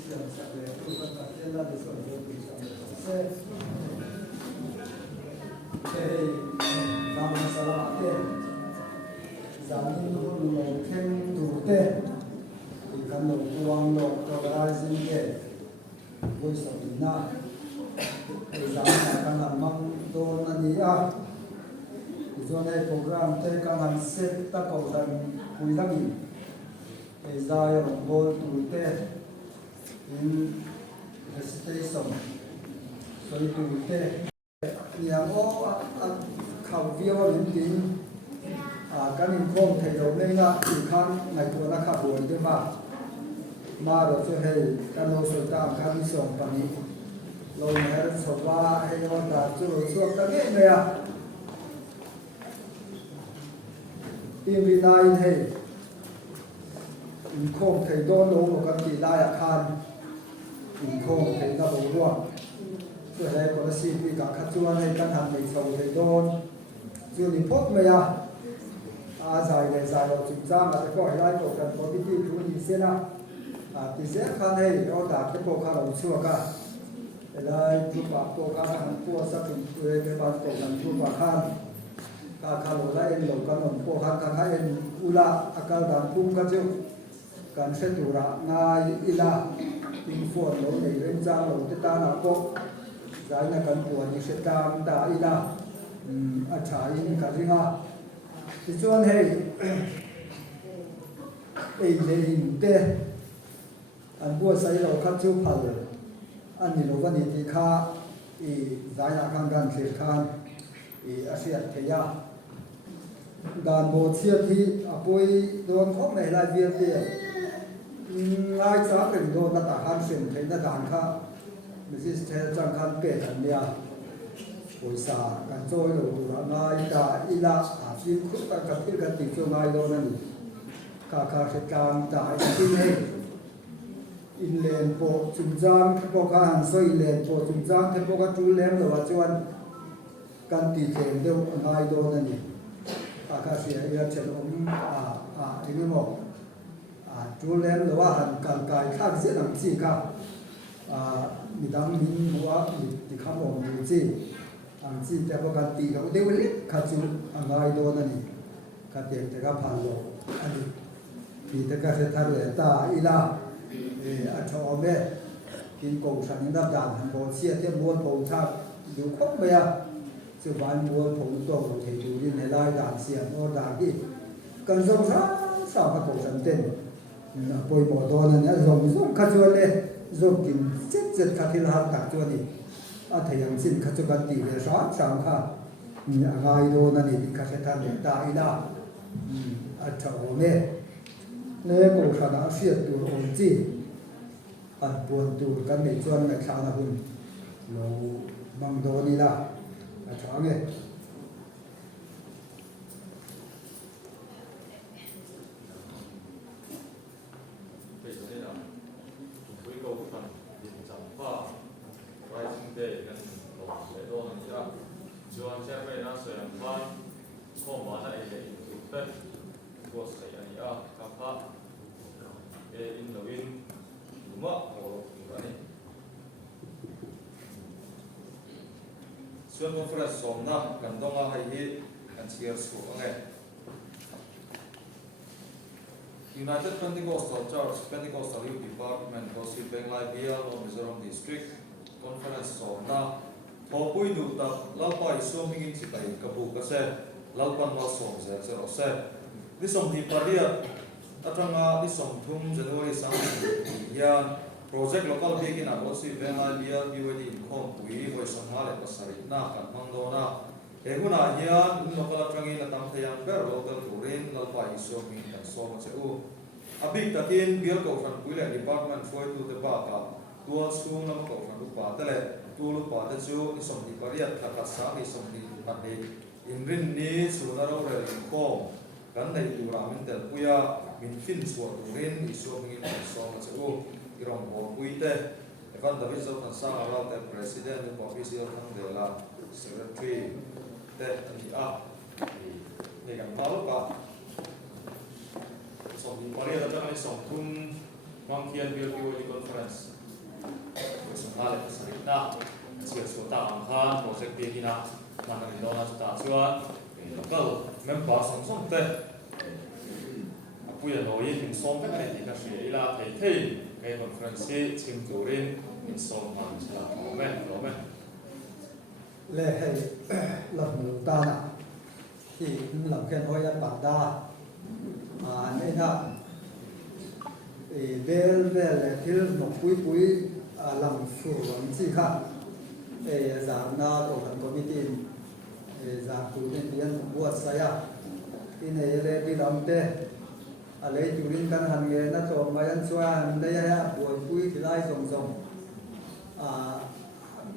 siam sa le tu ka ta ela de so de pi sa se nam sala te zamin nu lo ken tu te kan lo tuang lo to ga zin te voi so na zamin kan mang to na ni a cho nên program te kan han set ta ko san pui dang in za yo bol tu te in station so tu te yang o khau vio lim tin kan in khom thei lo le nga ti khan ngai tu na kha bol de ma ro che he kan lo so ta kan som pa ni lo her so wa he yo da chu so ta ge me ya tin vi nai he in khom thei don lo mo kan ti la ya khan in khom thei na bo ruwa cho nên có sĩ vì cả khách chuan hay căn hàng mình sầu thầy đôn chưa đi phốt mày dài này dài đầu chụp giang là cái gọi lại cổ cần có cái gì cũng đi xem thì sẽ khăn hay nó đạt cái cổ khá đầu xưa cả đây chụp bạc cổ khá hàng cua sắp bị cái bàn cổ cần chụp bạc khăn cả khá đầu lại em đầu căn đồng cổ khăn cả hai em ula akal đàn cung cái chứ cần sẽ tụ ra ngay ila tình phuận lỗ này lên giang lỗ cái ta nào cổ giải là cần của những sự tam đã ila trái cả riêng thì cho nên ấy để hình te anh bua say lâu khát chiếu phật anh nhìn lâu văn thì kha giải là khang gan thiệt khan asiat thế ya đàn bộ chia thì bôi đồn khóc này lại việc thì ngay sáng đến đồn là ta han xuyên thấy là đàn kha mình sẽ chẳng khăn kể thành nia hồi xa cần trôi rồi là ngay cả ila phim khúc ta cần biết cần tìm cho ngay đâu nên cả sẽ càng đại cái này in lên bộ trung gian cái bộ cái hàng xoay lên bộ trung gian cái bộ cái chú lem rồi và chuan cần tìm thêm đâu ngay đâu nên cả sẽ là chuyện ông cái một chú lem rồi và hàng cần cái khác sẽ làm gì cả mi dang min mua mi kham om mi chi ang chi te ba kan ti ka de weli kha chu angai do na ni ka te te ka phan lo ani mi te ka se thar le ta ila a tho me kin ko san dam dan han bo sia te muan bo tha du khop me ya chu ban muan bo to bo the du ni ne lai dan sia no da ki kan zong sa ka ko san ten na poi bo do na ne zong kha chu le dùng kim chết khát thì là tạc cho đi thầy hàng sinh khát cho cái tỷ lệ sáng sáng khá ngay đồ này thì khát sẽ tham gia đại đa cháu mẹ nếu cổ khả năng siết tụ ổn gì buồn tụ cái mấy chuyện này khá là hùng lâu bằng đồ đi là cháu nghe Xuân conference som na kan donga hai hi kan cheer su ange United Pentecostal Church Pentecostal Youth Department Gosi Benglai Bia Lo Mizoram District conference som na thopui du ta lalpai som hingin chi kai kabu ka se lalpan wa som zer zer o se ni som hi paria atanga ni som thum January sang yan project local begin a Gosi Benglai Bia BYD khom pui voi som hale pasari na kan mandona ehuna hian local atangin atam thayang per local turin lalpai som hingin kan som che u abik takin bial ko fan puile department foi tu te ba ka tua sung lam ko fan pa tele tu lu pa te chu ni som di pariat kha sa ni som di pa ni inrin ni su na ro re ko kan nei tu ra min tel puya min fin su turin i so mi ni so ma chu irong ho puite evan david zo kan sa ra te president ni official thang de la secretary te ni a ni kan pa lo pa som di pariat ta ni som thum Mang Kian BLPOD Conference. Sungale Sarina, Siya Suta Anghan, Project Pihina, Nanganindona Suta Chuan, Local Member Song Song Te. Puya Noi in Som Pekane Tina Shila Tei Kay Conference Chim Turin in Som Man Sila Rome. lệ hay lập mưu ta nè thì làm khen hoi bản đa nên là về là thiếu một quý làm phụ làm gì khác giảm na tổ chức committee giảm tụi nhân viên buat saya ini đi làm tê lấy chủ liên căn hàng nghề nó cho mấy anh xoa đây là buổi quý thì lại rồng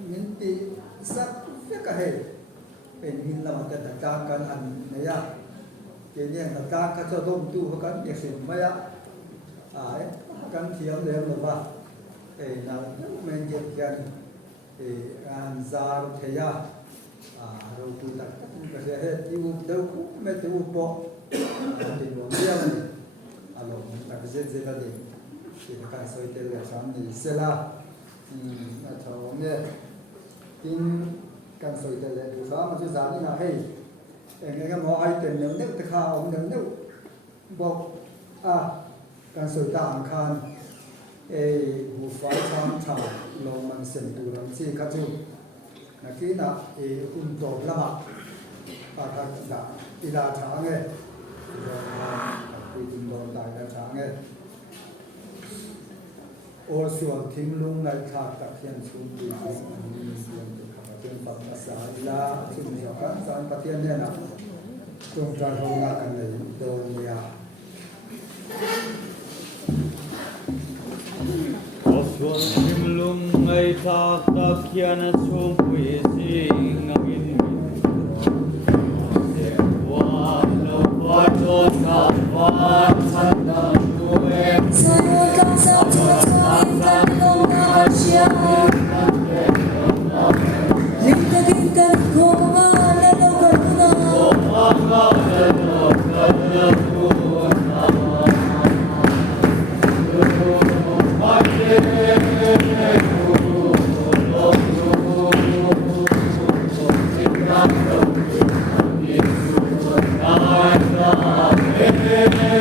những tí sắc rất cả hệเป็นหินละมันจะจัดการกันอันเนี่ยเกี่ยเนี่ยจัดการก็จะต้องดูกันอย่างสิ่งไม่อะกันเทียมเร็วหรือว่านั่นมันเกี่ยวกันการซาร์เทียเราดูตัดก็จะให้ที่วุ้เดาไม่ที่วุ้ปอที่รวมเดียวนี่อารมณ์นักเรียนเจตนาที่การสอยเตลสามนี่เสร็จละถ้าผมเนี่ยทิ้งกันสวยแต่เลยดูซ้ำมันจะสารนี่นะให้ไงก็มองไอ้เต็มเนื้อตะขาอมเนื้อบอกกันสวยต่างคันหูไฟช้างฉาลงมันเส้นตูรังซีกัจจุนักกีฬาอุ่นโตละมาปากกาอีลาช้างไงปีจินโดนตายแล้วช้างไงโอส่วนทิ้งลุงในขาดตะเคียนชุนดีเป็นฝั่งภาษาอีลาที่มีการสอนปฏิญาณเนี่ยนะตรงการทำงานกันในโดนยา Oswan himlung ay tatak yan at sumpuising ang Amen.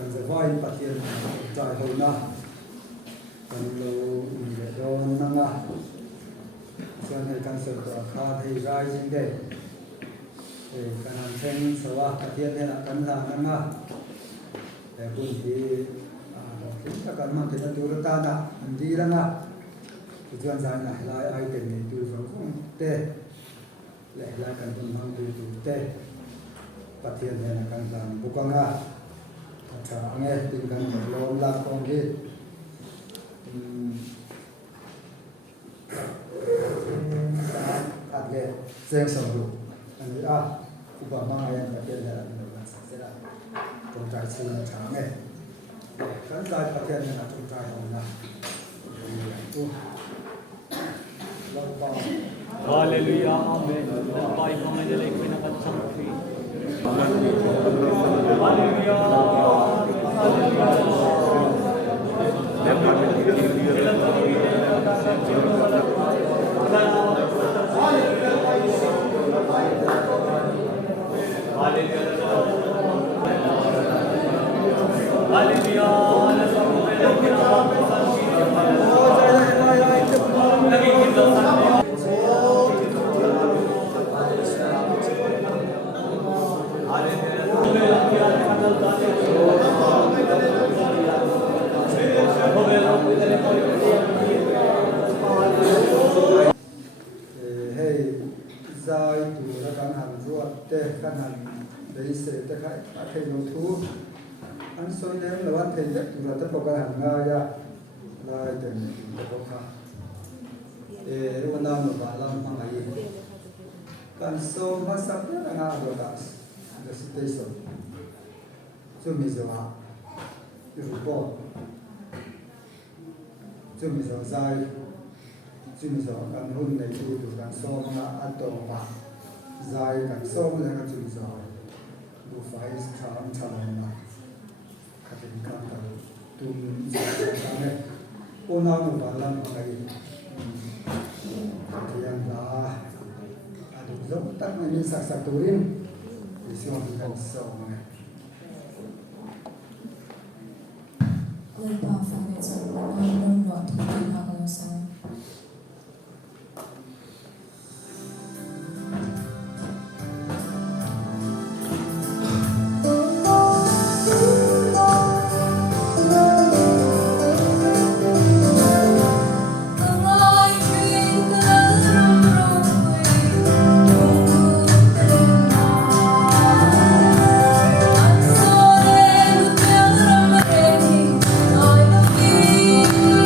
kan ze vai pathian chai ho na kan lo ni don na nga chuan hei kan ser to kha thei rai jing de kan an theng sawa pathian hena kan la na nga bun hi kita kan man thei tu ta na an di ra nga chuan zai na lai ai te ni tu so te le la kan bun hang tu te pathian hena kan la bukanga cha ange tin kan lom la kong hi adle seng som lu ani a uba ma yan pathian hena kan sa se la tong trai chi na cha nge kan zai pathian hena tong trai hong na tu lo pa Hallelujah, amen. Pai kami nila ipinakatsampi. hei zai tu ra kan han ruat te kan han dei se te khai a thei no thu an soi nem lo an thei te tu ra te pokan han nga ya lai te ni te pokha wana no ba lam ma ngai kan so ma sa te nga do da the station chu mi zo ha ru po chu mi zo zai chim zo kan hun nei tu tu kan so ma ato ma zai kan so ma kan chim zo lu fai cham cham na ka tin kan ta tum zo ne ona no ba lam ma kai tiang la adu zo tak ni sak sak turin isu kan so ma Ôi bà phải để cho con luôn loạn thủ tin hoặc là sao I love you.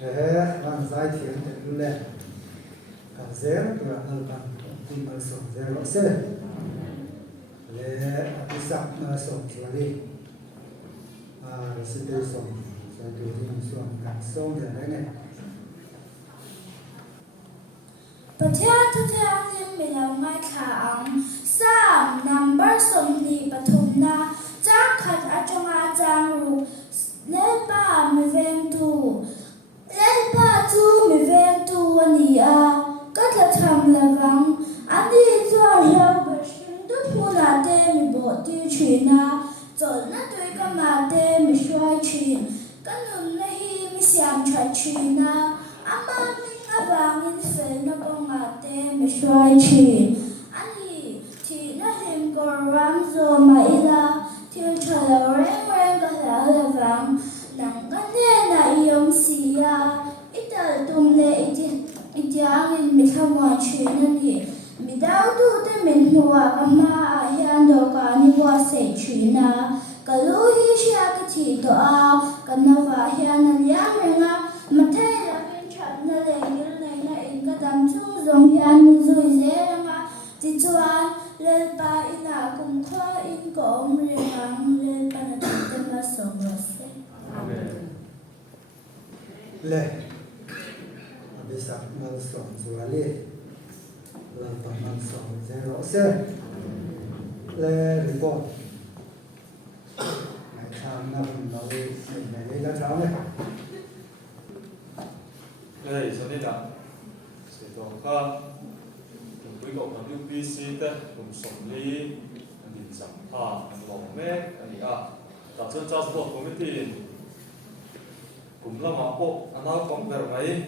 Van giải thiện để lên cả dễ tụi anh cần tìm ở sổ dễ lỗ xe để đi sắp sổ chùa đi xin đi sổ sẽ tụi mình xuống cả sông để đấy này ประเทศทุกทางที่มีเราไม่ขาอังสามนัมเบอร์สมนีปฐุมนาจากขัดอาจงอาจางรูเล่ป้ามีเวงตูเล่ป้าจูมีเวงตูวันนี้ก็จะทำระวังอันนี้ตัวเราเปิดชิมดุหัวนาเตมีบทที่ชีนาจนนั่นด้วยก็มาเตมีช่วยชีนก็นุ่มนะฮีมีเสียงชัดชีนาอามาAbangin fel na pangate me shwai chin ani thi na him koram zo maila thil thalo reng ka la lavang nang ka ne na iyom siya ital tum le itiangin mi khamwa chin ani mi dau tu te min huwa ka ma hian do ka ni wa se china ka lu hi sha ka thi to a ka na wa hian na liang renga mathe la bin chat na le Kadam chung zong yan zui zé nga ti chuan lel pa ina kum khwa in ko om le ang lel pa na te ma som ro se Amen. Le abi sak mal som zuali la pa mal som zero se le report mai tham na lo le la tham le Đây, sau đây là sẽ tổng kha cùng với cậu thằng UPC thế cùng sống lý anh đi giảm pha anh lòng mẹ anh đi đặt chân cho support committee cùng làm apa anh nào cũng về mấy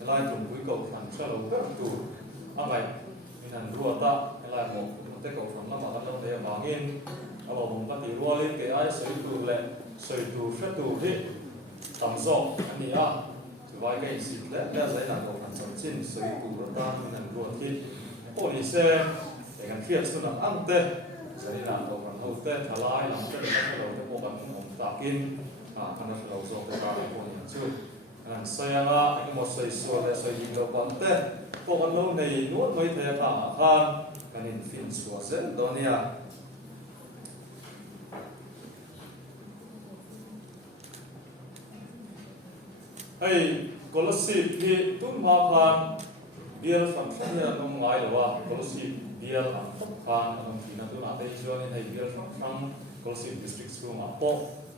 lại cùng với cậu thằng cho lâu tu vậy mình ăn rùa ta lại một cái cậu thằng làm mà làm để mà nghiên anh lòng bắt đi rùa lên cái ai sợi tu lệ sợi tu phết tu hết tầm gió anh đi vài cái gì đấy là giấy là cầu thành sản sinh sử dụng của ta nên luôn khi ô đi xe để gần phía sau là ăn tết giấy là cầu thành hậu tết thà lai làm tết là cái đầu cái bộ phậnของตากินanh là đầu dòng cái ta cái bộ này chưa anh xây anh một xây xua để xây dựng đầu bản tết bộ phận lâu này nuốt mấy thế cả han cái nên phiền xua dẫn đó nè hey Colossi thì tụm hoa khan biel phần phong như là nông ngài là wa Colossi biel ang khan ang thì nó tụm là tây cho nên hay biel phong Colossi district school mà po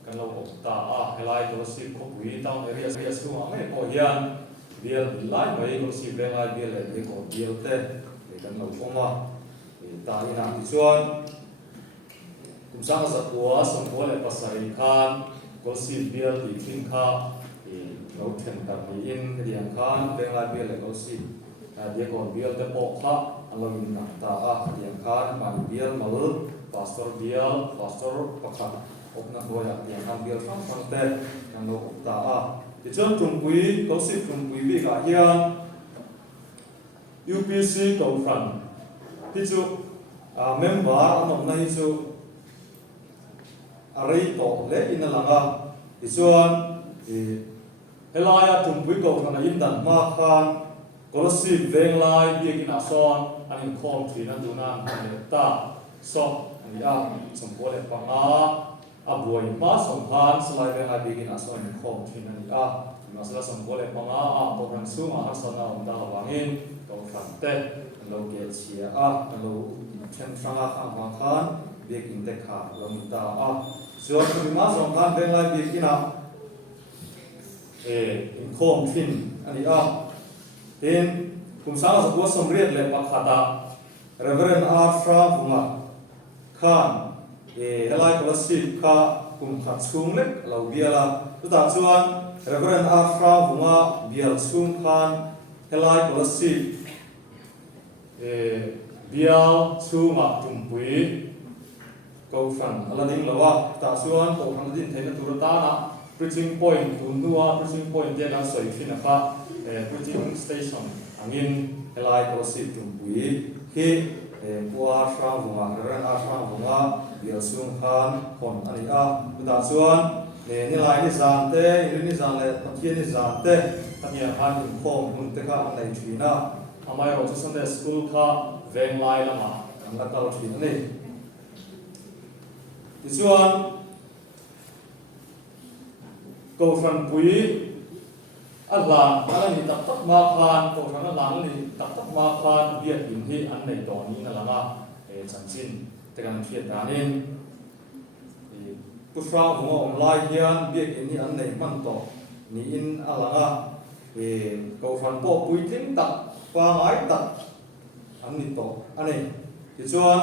kan lo ok ta helai Colossi ko bui tao area school mà mấy ko hian biel lai mấy Colossi về lai biel lại để ko biel te để kan lo phong mà ta ina thì chuan cũng sang sa kwa som ko le pasai khan Colossi biel thì kinh kha lâu thêm tập đi in cái điểm khan bên lại biên lại câu si dia còn biên để bỏ khá anh lo in nặng ta cái điểm khan mà biên mà lỡ pastor pakha ốc nặng đôi là điểm khan biên phong phong tê anh lo ta thì chân trung quý câu si trung quý vì cả hiền UPC cầu phần thì chú member anh ông này chú ari tổ lệ in là nga thì chuan thì helaya tum pui ko kana indan ma khan Colossi veng lai biakin ason anin khom thrin an dunan ta so ani som pole panga abuai ma som khan slai veng lai biakin ason anin khom thrin ani masala som pole panga ko ran su ma hasana om da wangin ko khan te lo ge chia lo chen sanga khang khan biakin te kha lo ta so ma som khan veng lai biakin in khom thin ani then kum sang sa ko somriat le pakhata Reverend R. Fra Vunga Khan helai Colossi kha kum khat chung le lo biala ta chuan Reverend R. Fra Vunga bial chung khan helai Colossi bial chunga tumpui ko fan alaning lawa ta chuan ko han din theina turata na preaching point tunua preaching point dia na soi thina kha preaching station angin helai Colossi tumpui hi puar Fra Vunga Reverend R. Fra Vunga bial chung khan kon ani ta chuan นี่ลายนี่จานเต้อินนี่จานเลยตะเคียนนี่จานเต้ทำอย่างการถึงโค้งมุนเตะในชีน่าทำไมเราจะ Sunday School ค่ะเวงลายละมาทำละเก้าชีนี่ที่ส่วนกูฟันปุยอัลลาอันนี้ตักมาคานกูฟันอัลลาอันนี้ตักมาคานเบียดอินที่อันในตอนนี้นั่นแหละนะสันสินแต่การเขียนด้านนี้ผู้ฟังขององค์ลายเฮียนเบียดอินที่อันในมันต่อนี่อินอัลลานะกูฟันโป๊ปุยทิ้งตักฟางไอตักอันนี้ต่ออันนี้ที่ส่วน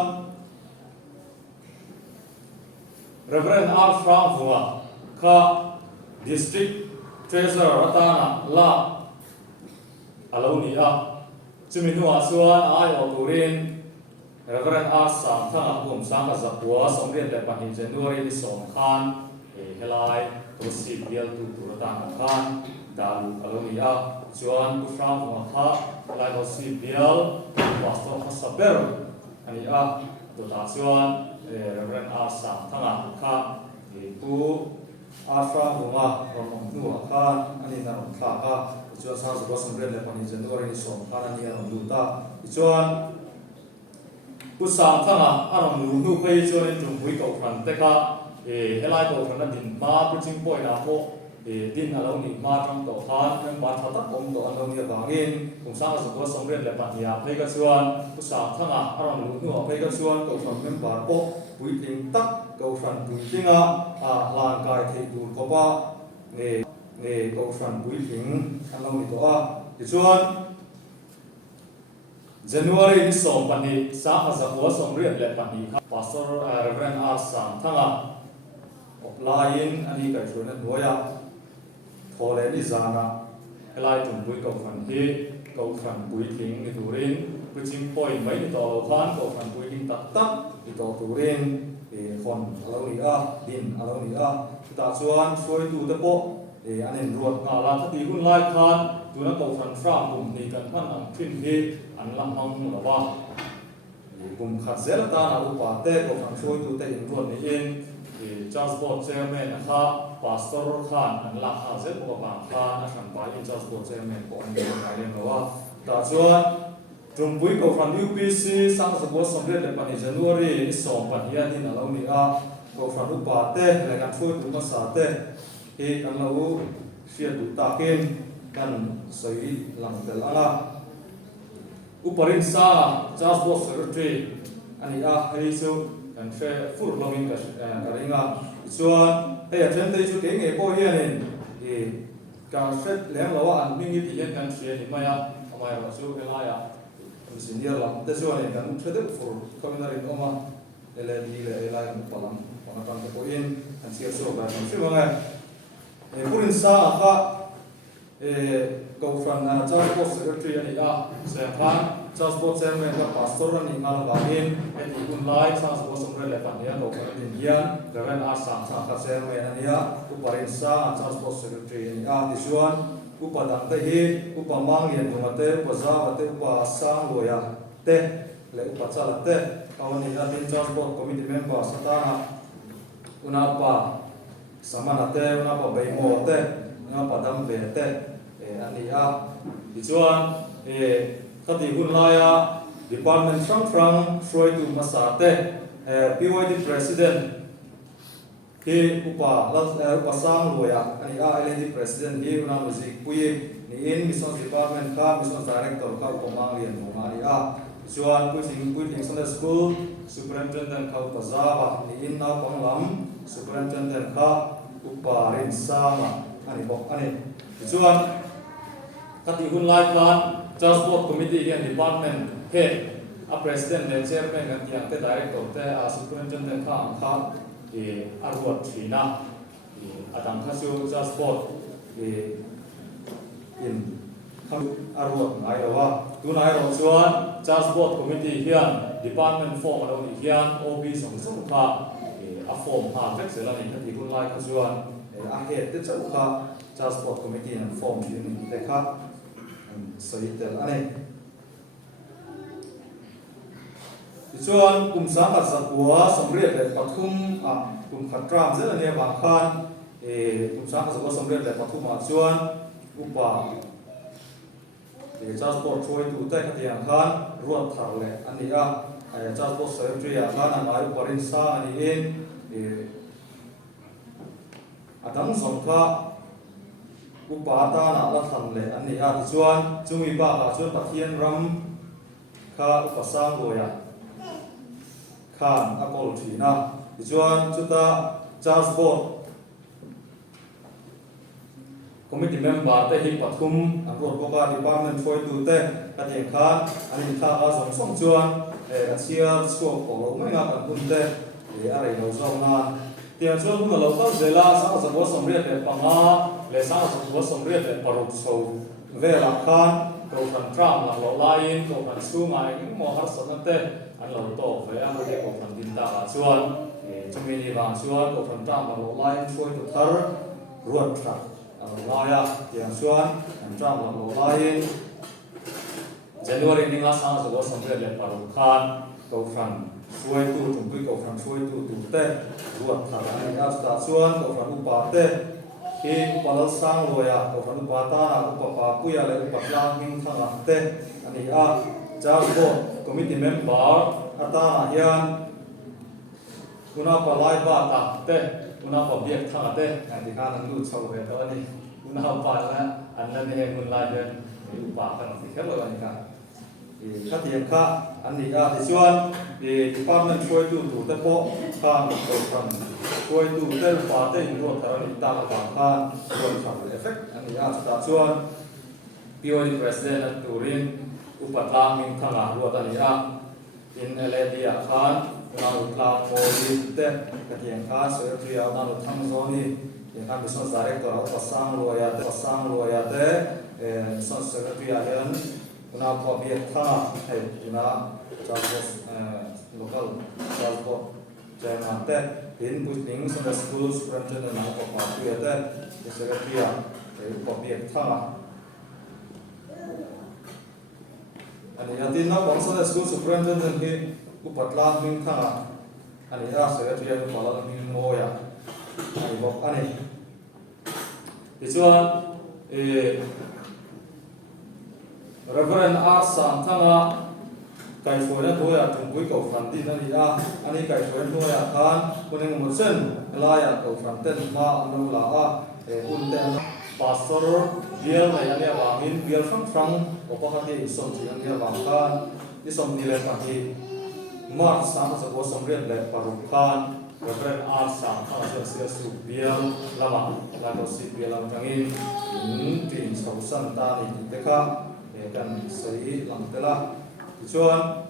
Reverend R. Frank Hua, Ka District Treasurer Ratana La Alonia, Chuminua Suan I Oturin, Reverend R. Sam Thang Hum Sang Zapua, Somrian Lepan in January, Som Khan, Helai, Tosi Biel to Ratana Khan, Dalu Alonia, Juan Frank Hua Ha, Lai Tosi Biel, Pastor Hasaber, Ania, Dotasuan. Reverend R. Sam Thang Kha Ku Alpha Huma Rom Nu Kha Ani Na Rom Kha Kha Chuan Sa Zu Som Ren Le Pani January Som Kha Ani Rom Lu Ta Chuan Ku Sam Thang Arom Nu Kai Chuan Jum Hui Kau Phan Te Kha Helai Kau Phan Din Ma Pu Ching Poi Na Ho Din Alo Ni Ma Trong Kau Khan Ren Ba Tha Tak Om Do Alo Ni Bangin Kum Sa Zu Som Ren Le Pani Ya Phei Ka Chuan Ku Sam Thang Arom Nu Phei Ka Chuan Kau Phan Mem Ba Po Bùi tiếng tắc cầu phần bùi tiếng làng cài thầy đủ có ba nghề cầu phần bùi tiếng anh long thì đó thì chuan January đi sòng bản đi sáng mà sáng qua sòng riết lệ bản đi Pastor Reverend R. Sam Thang offline anh đi cái chuan anh đuổi thò lên đi ra na lại tụi bùi cầu phần hi cầu phần bùi tiếng đi đủ rin bùi tiếng point mấy đi tàu khan cầu phần bùi tiếng tắc tắc đi tàu đủ rinคนเราหนีดินเราหนีตาชวนช่วยดูตะโปอันนี้รวดลาทตีหุ่นไล่คานตัวนักเอาฟันฟ้ากลุ่มนี้กันพันอันขึ้นที่อันลำมังหรือว่ากลุ่มขัดเซลตานาอุปาเต้เอาฟันช่วยดูแต่อินรวดนี้เองจัสบอร์ดเจอร์แมนนะครับพาสตอร์คานอันลักอาเซลกับบางคานอันไปจัสบอร์ดเจอร์แมนก็อันเดียวกันเลยนะว่าตาชวนตรงปุ้ยกับฟัน UPC สร้างสกุลสมเด็จในปี January ส่งปัญญาที่เรามีกับฟันอุปาเต้ในการช่วยตัวภาษาเต้ที่กันเราเสียดุตาเกนกันสวยหลังเดลอาอุปรินซา Just Boss Secretary อันนี้ให้สู้กันเชื่อฟูดลงอินกับอะไรเงี้ยส่วนเฮ้ยเช่นที่ช่วยเก่งเอ๋พ่อเฮียนี่การเสร็จแล้วเราอันมิ่งที่เห็นกันเชียร์นี่ไม่ทำไมเราช่วยไม่ได้สิ่งเดียวเราแต่ส่วนนี้กันเชื่อได้ฟูดคอมมิวนิตี้ออกมาเล่นดีเลยไล่กันพลังตอนที่พ่อเองอันเชียร์สู้กันช่วยว่าไงผู้รินซาค่ะกับฟันเจ้าสปอร์ตเซอร์ทรีอันนี้เสียงพันเจ้าสปอร์ตเซอร์เมนกับพาสตอร์นี่มาบางอินที่คุณไล่สร้างสปอร์ตสมเด็จเลยปัญญากับฟันอินเดียนเรเวนอาสังสังเซอร์เมนอันนี้อุปรินซาเจ้าสปอร์ตเซอร์ทรีอันนี้ที่ส่วนอุปดังเตหีอุปมังเรียนตรงเตอุปซาเตอุปสังลอยเตและอุปจัลเตเอาวันนี้ที่เจ้าสปอร์ตคอมมิตี้เมมเบอร์สตาร์อุณาปะสมานเตอุณาปะเบย์โมเตอุณาปะดัมเบเตอันนี้ที่ส่วนถ้าที่คุณไล่Department ฟรังช่วยดูมาสาเตPYD President ที่อุปสร้างรวยอันนี้LND President ที่อุณามุสิกปุยนี่อิน Mission Department ข้า Mission Director ข้าอุปมังเรียนของอันนี้ส่วนผู้สิงผู้ทิ้ง Sunday School Superintendent ข้าอุปซาบะนี่อินนาปังลำ Superintendent ข้าอุปรินซามะอันนี้บอกอันนี้ส่วนถ้าที่คุณไล่ผ่าน Just Board Committee ที่ Department Head President และ Chairman กันอย่างแต่ Director แต่ Superintendent ข้าอังคารอารวดทีน่ะอาจารย์ข้าชูจัสปอร์ตอินข้าอารวดไหนเราว่าดูไหนเราส่วนจัสปอร์ตคอมมิตี้เฮียนดีพาร์ตเมนต์ฟอร์มเราอีกเฮียนโอบีสองข้าฟอร์มเฟกซ์แล้วนี่ที่คุณไล่ข้าส่วนเหตุที่จะข้าจัสปอร์ตคอมมิตี้นั้นฟอร์มที่นี่แต่ข้าสวยแต่ละนี่ส่วนกลุ่มสาขาสักหัวสมเรียบเลยปฐุมกลุ่มขัดตรามเจ้าเนี่ยบางคัน tum sang ka zo som ret le pathuma chuan upa transport choi tu te ka tiang khan ruat thar le ani a transport secretary a khan an ai parin sa ani in adang som kha upa ta na la than le ani a chuan chumi ba ka chuan pathian ram kha upasang loya khan akol thina chuan chuta transport committee member te hi pathum an rot boka department foi tu te ka tiang khan ani tha ka som som chuan a chia chuak ko lo mai nga kan hun te a rei lo zong na tiang chuan hun lo ta zela sa sa bo som riat le panga le sa sa bo som riat le paruk so ve la khan ko kan tram la lo lain ko kan su ngai mo har san te an lo to ve a mo de ko kan din ta chuan chumi ni wang chuan ko kan tram la lo lain foi tu thar ruat thar Laya yang suan antram lo lain January ni nga sang zo samre le paru khan ko fran suai tu tumpi ko fran suai tu te ruat thar ani a sta suan ko fran upa te ki palal sang loya ko fran upa ta na upa pa puya le upa lang ning thanga te ani a jarbo committee member ata na hian kuna palai ba ta te una pa biak thanga te ani khan an lu chau ve to ani una pa la an la ne mun lai de upa kan fi khelo ani ka ka tiam kha ani a ti chuan department choi tu te po khan ko khan choi tu te pa te in ro thar ni ta ka khan ko khan effect ani a ta chuan POD president at turin upatlang min thanga ro ta ni a in LD a khan una utla mo te ka tiam kha so tri a na thang zo ni yang business director atau pasang loya te business secretary ayan una pabia tha hai una local transport chairman te in puting sa school superintendent na ko pa tu te secretary pabia tha ani atin na bang sa school superintendent hi upatla min tha ani a secretary ko pala min moya ani bok ani chuan Reverend R Sam thanga kai foina thoya tungpui ko fandi na ni a ani kai foina thoya khan kuning musen laya ko fanten ma anu la a unte pastor bial na yani awangin bial frang opa hati som chi ani awang khan ni som ni le pa hi mar sam sa bo som riat le paruk khan Reverend R Sam thanga sia su bial lama la ko si bial lam tangin tin sausan ta ni te kha kan sei lam tela chuan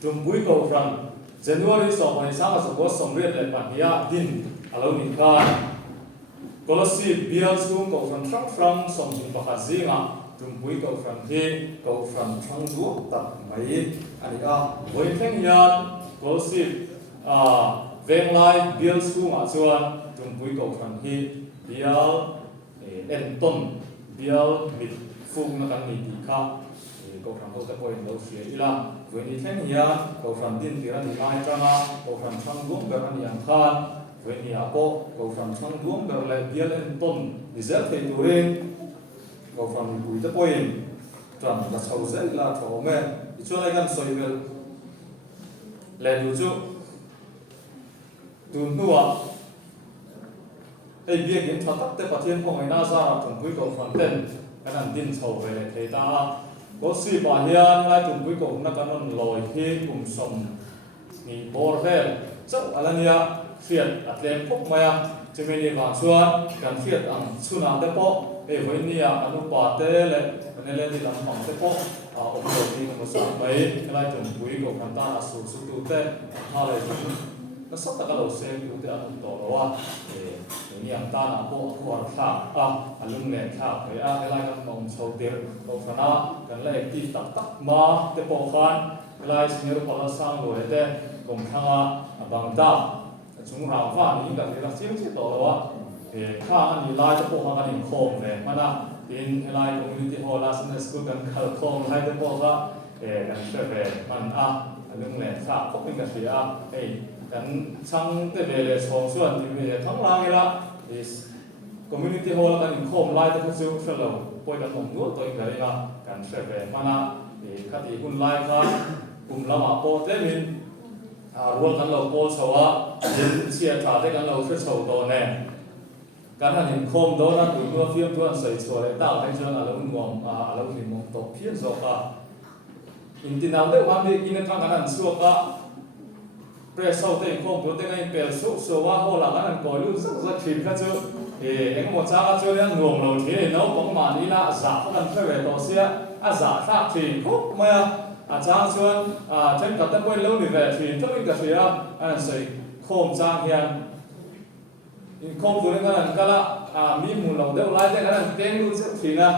tumpui ko from January so mai sang sa bo som riat le pa hiya din alo ni khan Kolosi bial sung ko from som jing pa khazinga tumpui ko from he ko from thang du ta mai ani a voi theng yan Kolosi veng lai bial sung a chuan tumpui ko from he bial enton bial mit phung na kan ni ti kha ko from ho ta point lo sia ila voi ni theng yan ko from din ti ran ni mai tanga ko from thang du ber ani ang khan when he apo go from some room ber le bial en ton diesel thei turin go from bui ta point tram la chauzel la thome ichona gan soibel le du chu tu nuwa ei biak in thatak te pathian phong ai na sa ra tum pui go from ten kan din chau ve thei ta go si ba hian lai tum pui go na kan on loi hi kum som ni bor vel chau alania fiat atlem pok maya chemeni wa chuan kan fiat ang chuna te po e voinia anu pa te le anele di lam pang te po a oplo ni ko sa mai lai tum pui ko kan ta su su tu te ha le na sa ta ka lo se ku te anu to lo wa ni ang ta na po ko ar tha alung le tha pe a lai kan mong chau te ko fana kan le ti tak tak ma te po khan lai senior pala sang lo te kom thanga abang da chúng rào pha những cái là chiếm chiếc tổ đó kha anh lai cho bộ hàng anh khom về mà na tin lai community hall là sinh school cần khởi khom hai đứa bộ ra cần phải về mình lưng lệ pha có cái gì cần sang tới về để sống suốt thì về thắng lang là is community hall kan khom lai ta chu fellow poi kan mong nu toi gari na kan sheve mana khati hun lai kha lama po te min ruang kan lo po chawa din sia tha te kan lo fe chau to ne kan han in khom do na tu nu fiam tuan sai chaw le ta hai chuan alo ngom alo hin mong to phian zo ka in tinam de wan de in tang kan su ka presau te khom do te ngai pel su so wa ho la kan ko lu sa sa thim ka chu eng mo cha chu le ngom lo the no pong ma ni la za kan fe we to sia a za tha thim ko ma cha chuan chen ka ta poi lo ni ve thim to in ka sia an sai khom chang hian in khom du kan kala mi mu lo de lai te kan teng lu chu thina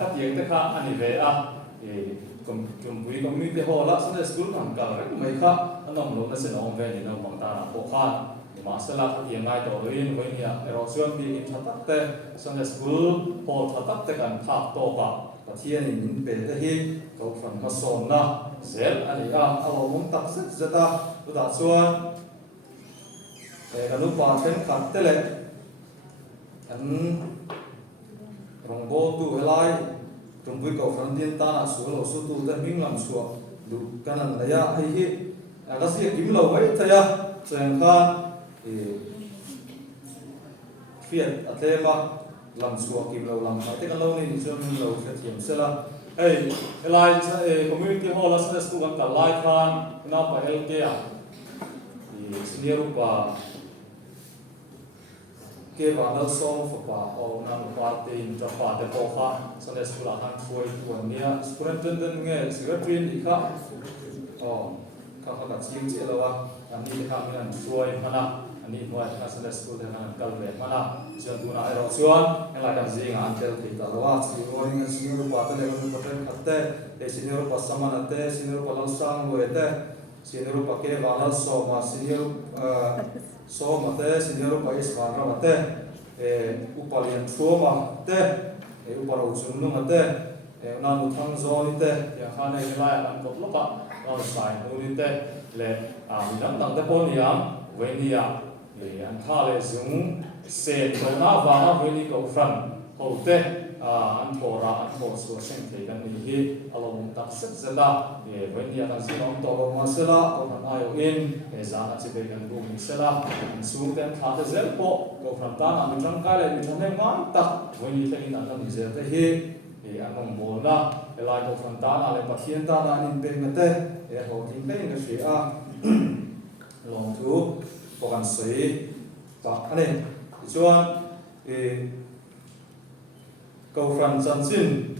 ka tieng te kha ani ve a bui community hall la Sunday school kan ka re mai kha anom lo na se no ve ni no bang ta ko khan ma sala ka tieng ngai to rin voi ni a ro chuan bi in thatak te Sunday school hall thatak te kan thak to pa pathian in pe te hi ko fan ma som na zel ani a alo mong tak se zeta tu da chuan kan lu pa chen khat te le kan rong bo tu helai trong vui cầu phần tiên ta là số lỗ số tu ta minh làm sủa đủ cái này là ya hay hi cái gì kiếm lỗ ấy thôi ya chẳng khan thì phiền ở đây mà làm sủa kiếm lỗ làm cái cái lỗ này thì cho minh lỗ phải thiểm sẽ là hey lại community hall là Sunday school kan ta lại khan na pa LK à thì senior pa ke va dal som fo pa o na pa te in ta pa te po kha Sunday school han foi tu nia superintendent nge secretary ni kha o kha kha chim che lawa ani kha mi an foi mana ani noi kha Sunday school de han kal ve mana jon tu na ero chuan la kan jing an tel ti ta lawa chi roi nge senior pa te le ko te khatte e senior pa samana te senior pa lal sang lo te senior pa ke va dal so ma senior so mate senior pa is pa mate upalian thoma te uparo chunnu mate na nu thang zone te ya khane lai an ko loka on sai nu te le mi dam tang te pon yam venia an tha le zung se to na wa na veni ko fran ho te an thora an tho so seng the kan ni hi alom tak set zela venia kan zong to lo ma sela ko na ayo in za chi be kan bu mi sela su ten kha te zel po ko fran ta na mi tang ka le mi thame ma tak veni te in an mi zel te hi an mong bol na lai ko fran ta na le pathian ta na in pe na te ho tin pe na shi a long thu ko kan sei ta ane chuan cầu phần chân xin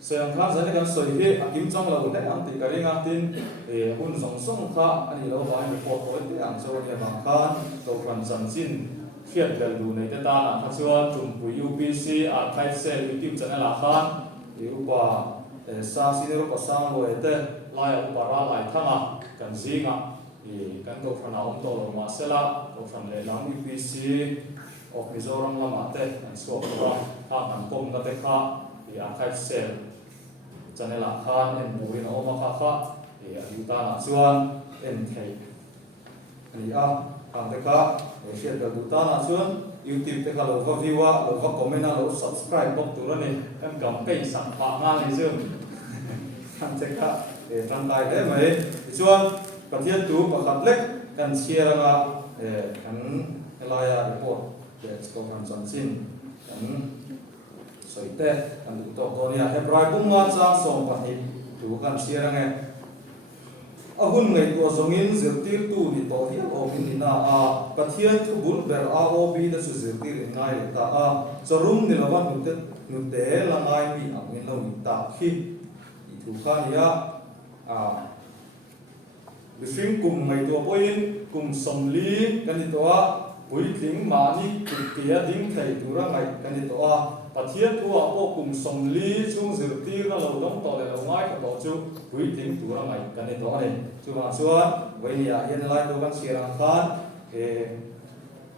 xem khá dẫn đến sợi hệ kiếm trong là một cái ăn thì cái ngang tin để hun giống sông khá anh lâu vài một cuộc hội thì ăn cho nhà bằng khá cầu phần chân xin phiền gần đủ này ta là phát xuân trùng của UPC archive sale YouTube channel là khá thì qua sa xin được có sang rồi thế lại ở bara lại thằng à cần gì ngạ thì cần cầu phần nào cũng tổ mà sẽ là cầu phần lệ láng UPC of Mizoram lama te an so ra ha an kom na te kha i archive sel channel a khan en buin o ma kha kha e yuta na chuan en thei ani a kan te kha e share da duta na chuan YouTube te kha lo va view a lo va comment a lo subscribe bok tu ni kan gam pe sam pa nga ni zum kan te kha e tang kai le mai chuan pathian tu pakhat lek kan share nga kan elaya report yes, ko kan san sin kan soite kan du to ko nia hebrai bung ma cha som pa hi tu kan sia nge ahun ngai ko zongin zirtir tu ni to hi o min na a pathian tu bul ber a o bi da su zirtir ngai ta a zorum ni lawan nu te la ngai mi a min lo ni ta hi i tu kha nia a bifing kum ngai to poin kum somli kan ni to a bui thing ma ni kia ding thei tura ngai kan ni to a pathian tu a o kum somli chung zirtir na lo dong to le lo ngai ka to chu bui thing tura ngai kan ni to ani chu ma chuan vai ni a hian lai to kan sira khan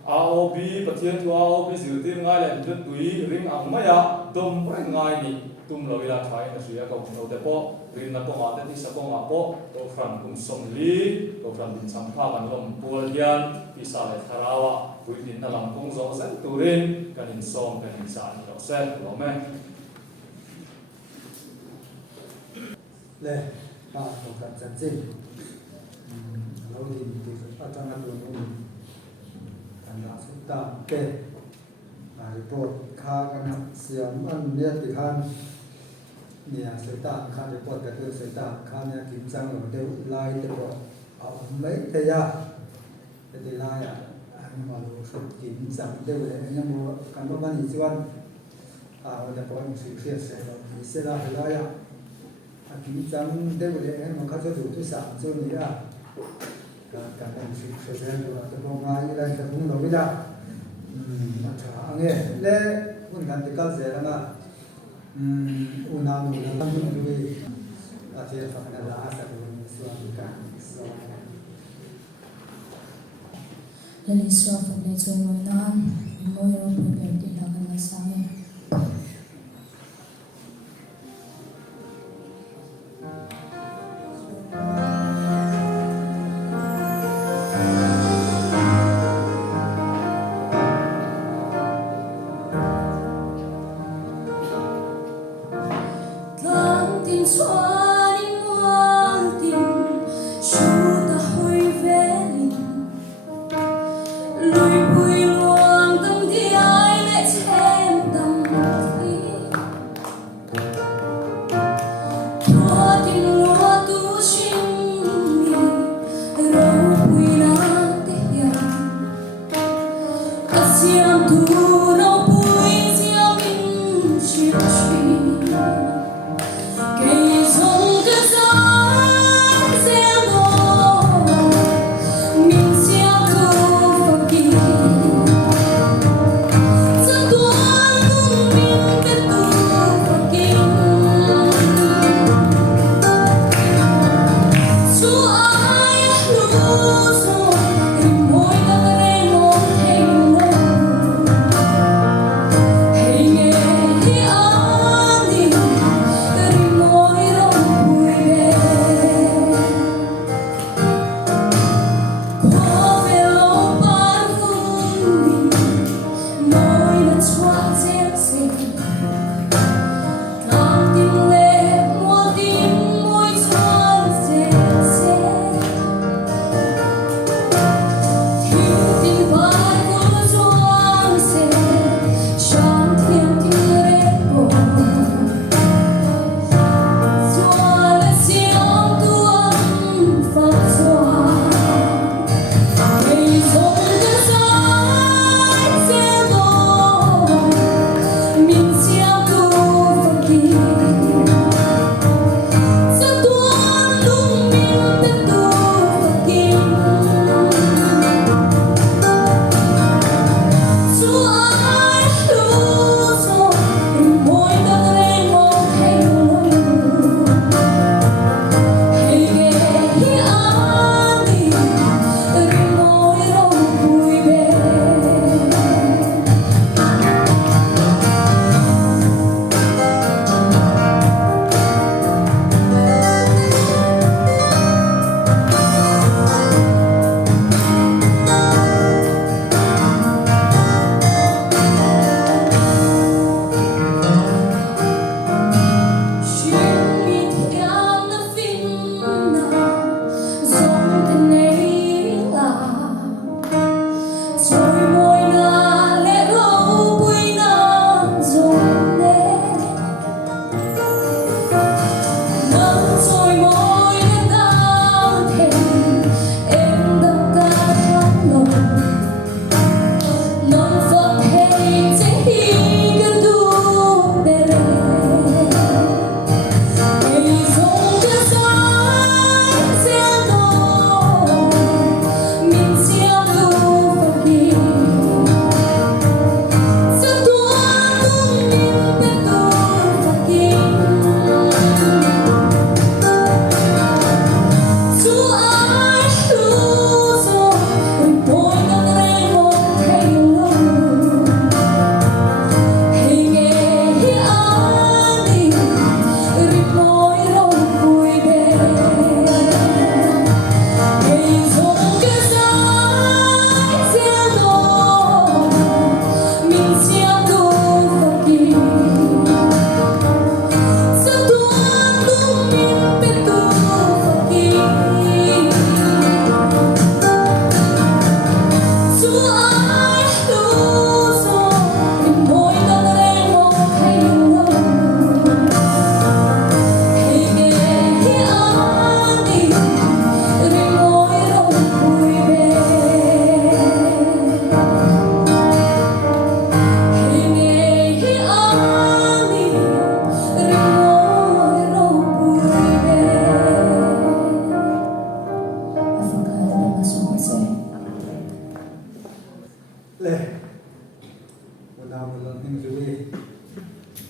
AOB pathian thu AOB zil tin ngai len tut tui ring ang maya dom reng ngai ni tum lo ila thai na suya ko no te po rin na ko ma te ti sa ko ma po to fran kum som li to fran bin sam pha kan lom pol hian pi sa le tharawa pui din na lam kong zo san turin kan in som kan in sa ni lo se lo me le ba to kan chan chin lo din ti a tang a tu nu kan la su ta ke a report kha kan siam an ne ti khan nia se ta khan report ka tu se ta khan ya kim chang lo de lai te ro a mai te ya te lai ya an ma lo su kim chang de le ne mo kan ba ni chuan a wa da po ni su khia se lo ni se la la ya a kim chang de le ne mo kha chu tu sa chu ni ya kan kan su se se lo ta bo ma ni la ta bung lo wi da ma cha ange le un kan te kal se la na una nu na tan nu wi a te fa na la sa ko ni su an ka so le Israel fa le chu ngoi nan ngoi ro prepare ti la kan sa nge Lùi bùi luồng tâm đi ai lệ thêm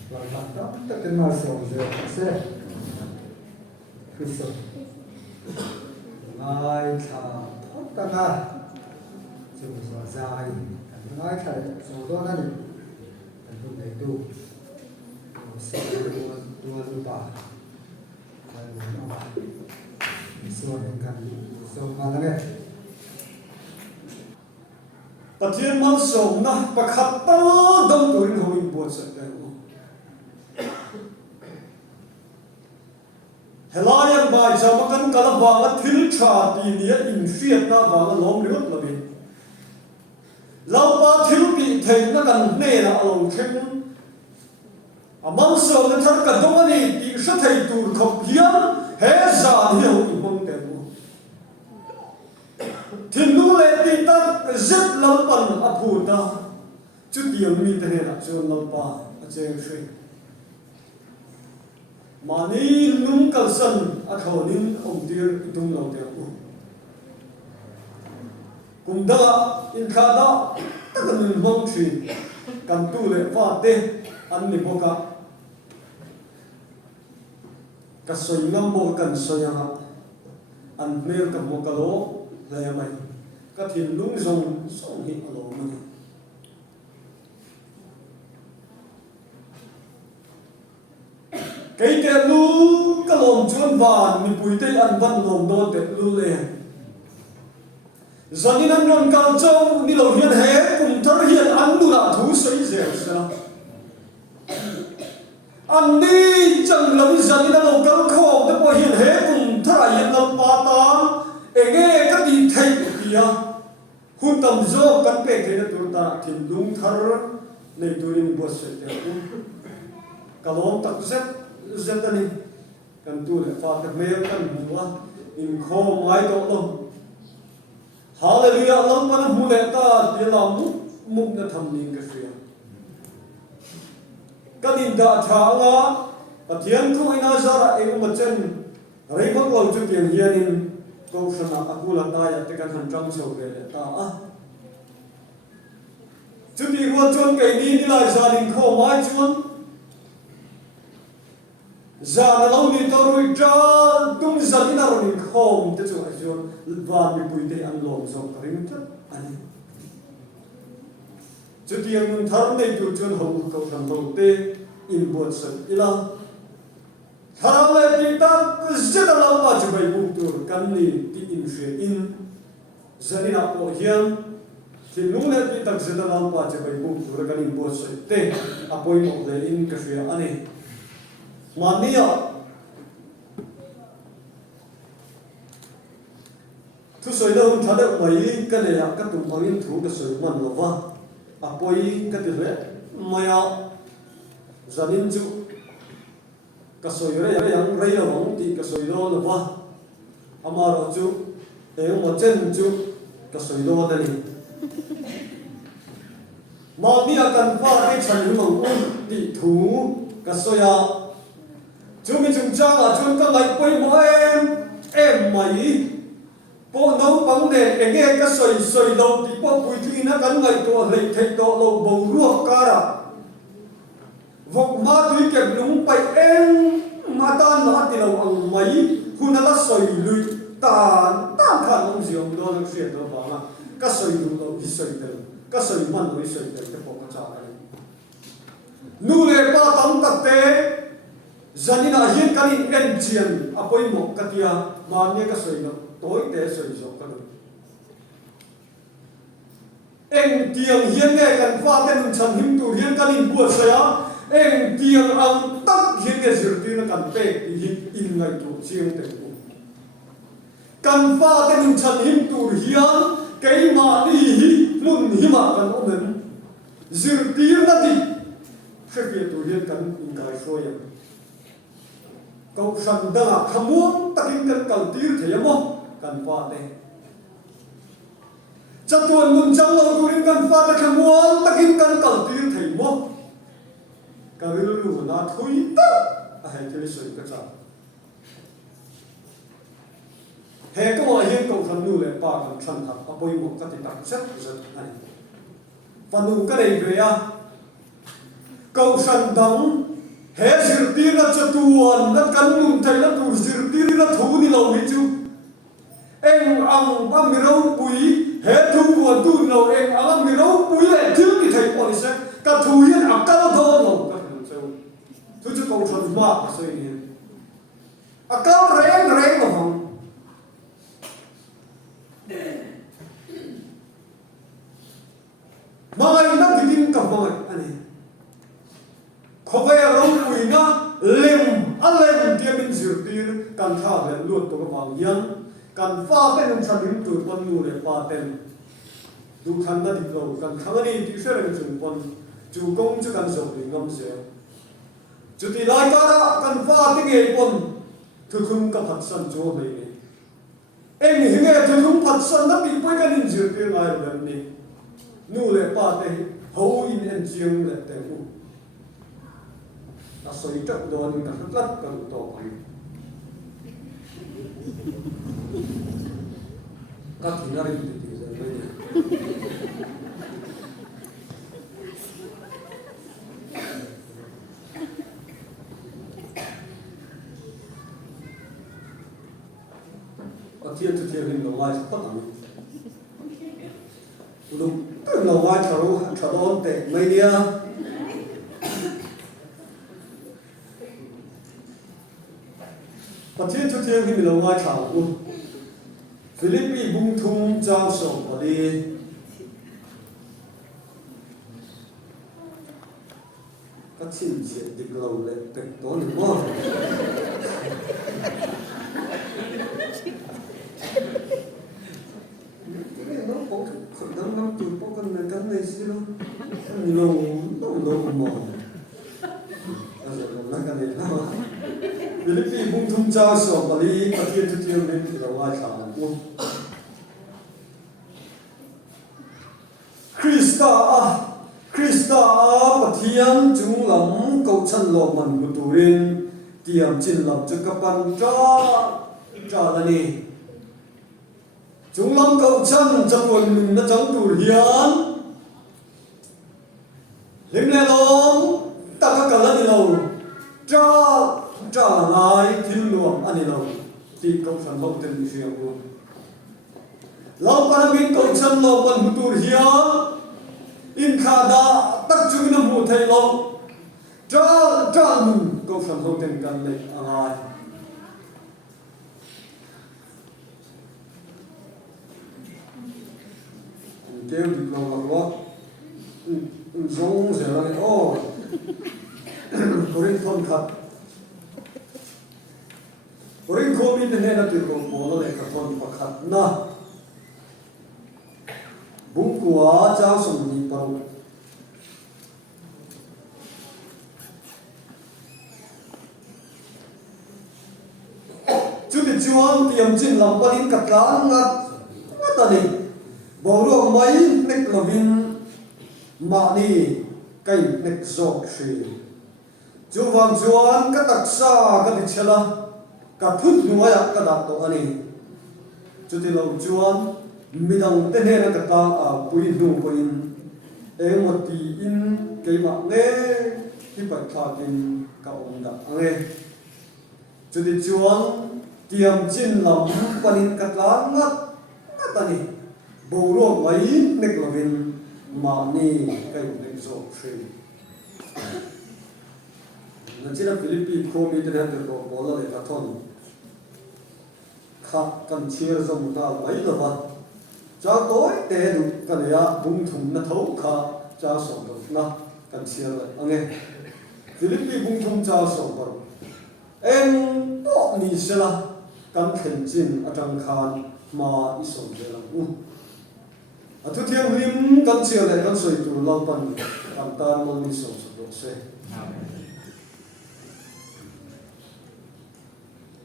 và làm tất cả mọi sự rồi sẽ cứ sợ ngay thà tất cả chúng ta dài ngay thà số đó này chúng ta tu sẽ đua ba số này cần số mà này Pathian mal som na pakhat ta dam turin hoin buat sa kanu. Helayan bai jamakan kalabanga thil tha ti nia in fiat na wanga lom riot labi. Laupa thil pi thei na kan ne na along theng. Amal som na thar ka dongani ti sa thei tur khop hiam he za hi ho in mong te mu. Thinu le ti ta zet lampan aphuta chu tiang mi te na chu lampa a cheng thri mani nung kalsan a khonin om tir tung lo te u kumda in khada takan mong thri kan tu le fa te an ni boka ka soi ngam bo kan soya an mer ka mo ka lo le mai các thiên lung rong song hit alo mani cái te lu ka lom chuan van mi pui te an van lom do te lu le zanin an ron kal chau ni lo hian he kum thar hian an nu na thu sei zel sa an ni chang lo zanin an lo kal kho te po hian he kum thar hian lam pa ta ege ka ti thei kia hun tam zo kan pe ke na tur ta thin lung thar nei turin bo se te kalom tak zet ani kan tu le fa ka me kan huwa in kho mai to lo hallelujah lam pan hu le ta ti la mu na tham ning ka sia kan in da tha nga pathian ko ina zara e ma chen rei bak lo chu tiang hian in câu sana akula ta ya te kan han tram so ve ta a chu ti ro chon kai ni lai za din kho mai chuan za na lo ni to ru cha tung za ni na ro ni kho te chu a chuan va mi pui te an lom so ka ring cha ani chu ti ang thar nei tu chuan ho ko kan lo te in bot sa ila Harale ti ta zeta lampa chu bai bu tur kan ni ti in she in zanina po hian ti nu le ti tak zeta lampa chu bai bu tur kan in bo se te apoi mo le in ka she ani mania thu soi da un thada mai ka le ya ka tu pangin thu ka soi man lo wa apoi ka ti le maya zanin chu ka soi re yang rei lo mong ti ka soi lo lo wa amaro chu e mo chen chu ka soi lo da ni ma mi akan fa re chan mong un ti thu ka soya chu mi chung cha la chun ka lai poi mo em mai po no pang de e ge ka soi lo ti po pui thi na kan ngai to lei thei to lo bo ruak ka ra vok ma tui kep lung pai em ma ta na ti lo ang mai huna la soi lui ta kha long ziong do lo sia do ba ma ka soi lu lo hi soi te ka soi man lo hi soi te te po ka cha ai nu le pa tam tak te zanina hian kan in en chian apoi mo katia ma ne ka soi lo toi te soi zo ka lo en tiang hian ne kan fa te nun chan him tu hian kan in buat saya em tiang ang tak hian ke zirti na kan pe in ngai tu chiang te ku kan fa te nun chan him tu hian kai ma ni mun hi ma kan omen zirti na di khefia tu hian kan in kai so ya kau san da khamuang takin kan kal tir theyamo kan fa te chatuan mun chang lo turin kan fa te khamuang takin kan kal tir theymo Karilu na thui ta a hai kili soi ka cha he ko hian ko than nu le pa kan than thak apoi mo ka ti tak chat zat ani panu ka nei ve ya câu sanh đắng hệ sự tiên là cho tuần nó cắn nung thấy nó tù sự tiên nó thú đi lâu hết chú em ăn băm mì rau bùi hệ thu buồn tu lâu em ăn mì rau bùi lại trước thì thấy bọn sẽ cả thù yên ạc cao thô lâu các bạn xem tôi cho câu sanh mà xây hiện ạc cao rèn rèn mà không mai nó thì tin cầm mai anh ấy không phải rau bùi nó lem ăn lem tiêm in sự tiên cần thả lên luôn tôi có bằng yên cần pha cái nông sản điểm tuổi con nuôi để pha tên đủ thành đã đi lâu cần kháng đi thì sẽ là dùng con chủ công cho cần dùng để ngâm sữa chủ thì lại cả đó cần pha cái nghề con thực không có phát sinh cho mình em nghĩ nghe thực không phát sinh nó bị quay cái hình sự cái này là này nuôi để pha tên hậu in en chiang để tên u là soi trật đồn cả rất lắm cần tổ các thứ này thì giờ đây ở thiên thực hiện hình ngoài tất cả đúng từ ngoài thảo đôn tệ mấy dia ở thiên thực hiện hình ngoài thảo Philippines bung thung trao sổ ở đi các xin chuyện đi lâu lệ tịch tốn được không? Nó có khẩn năng năm chục có con này cái này gì đâu lâu mỏi nói cái này nào Philippines bung thung trao sổ ở đi các thiên thực hiện lên thì là ngoài thảo Krista pathiam chung lam câu chân lo man muturin tiam chin lam cho kapan cha la ni chung lam câu chân cho quân mình nó chống tù hiền lim le long ta ka kala ni lo cha ngai thiên luồng ani lo ti câu chân lo tên riêng luôn lo pa min câu chân lo man mutur hiền in khá đã tất chung nó mù thầy lâu cho mình câu sản thông tin cần này ai kêu đi lâu là quá giống giờ là ô có đến thôn thật có đến khô biết thế nào thì cũng bỏ lại cả thôn và khát na bung của cháu sùng nhị tàu chú thì chuông tiệm chín làm qua đến cắt lá ngắt ta đi bảo rồi mấy nét là vin mà đi cái nét giọt xì chú vàng chuông cái đặc xa cái đi chơi la cái thút nuôi à cái đặc tổ anh chú thì lâu chuông mi dang tên hệ là cái ta bùi nụ bùi em một tí in cái mạng nghe thì phải thà tin cả ông đã nghe cho đến chuông tiệm chín làm quan in cắt lá ngắt ta đi bầu ruộng mấy nét là bên mà ni cái nét rộ xì nó chỉ là Philippines khôngมีแต่เรื่องของเราเลยกระทอนข้ากันเชียร์สมุทรไว้หรือวะcha tối tê đủ cái này bung thùng nó thấu khá cha sống được na cần chia lại anh nghe Philippines bung thùng cha sống được em bỏ đi xe la cần thành chín ở trong khan mà đi sống về là à thứ thiêng lim cần chia lại cần soi tủ lao pan cần tan mong đi sống được xe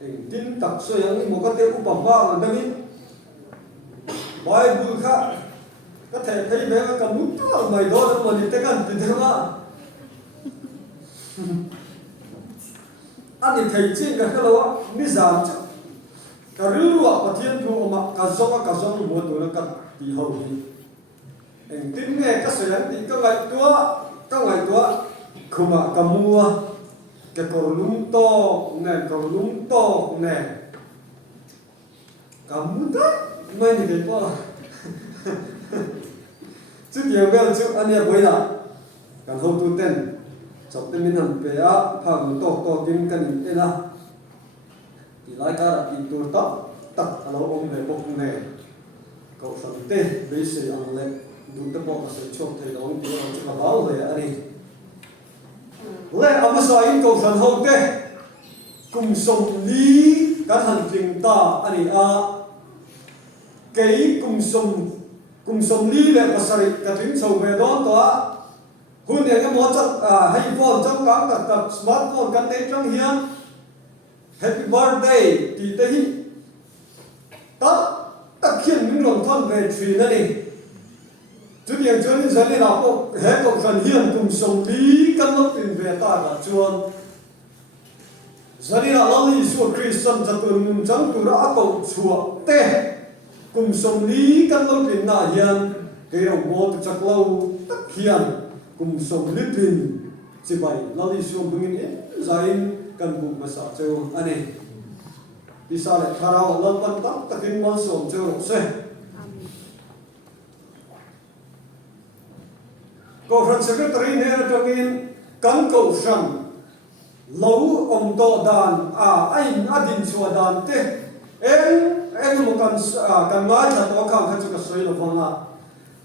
em tin tắc soi anh một cái tiêu upam ba là đây bài bùi khác có thể thấy bé cái cầm bút to mày đó mà đi tới gần thì thế mà anh thì thấy chuyện cái đó đi giảm chứ cái rưu và thiên thu mà cả giống một tuổi nó cắt thì hậu thì em tin nghe các sự thì các ngày tua kuma kamua ke korlum to ne kamuda mai ni ke pa chút nhiều cái chút anh em với là cần hậu tu tên chọc tên mình hẳn về á hàng to kim cần thế nào thì lại cả là đi tu tóc tắc alo ông về bốc này cậu phần tê với sự ăn lên đủ tất bộ sự chốt thì đó cũng là báo về anh đi lẽ ông sao in cậu phần hậu tê cùng sống lý các hành trình ta anh đi cái cùng sống lý lệ và sari cả tiếng sầu về đó đó hôm nay cái món trong hay phone trong các tập smartphone căn đấy trong hiền happy birthday thì đây tất khiến những lòng thân về chuyện này chú điểm cho nên giờ này nào cũng hết cộng phần hiền cùng sống lý căn lúc tìm về ta là chuồn giờ này là lo lý suốt Christian cho tuần trắng tu đã cộng chùa tê cùng sống lý căn lúc tìm na hiền cái đồng bộ chắc lâu tất hiền cùng sống lý tìm chỉ vậy lo lý suốt bưng in giải cần cùng mà sợ châu anh này đi sao lại thà nào lần lần tóc tất nhiên món sống châu lộc xe cô phần secretary này trong in cán cầu sẵn lâu ông to đàn anh adin chùa đàn thế em một cần nói là tôi không thấy cái soi là phong à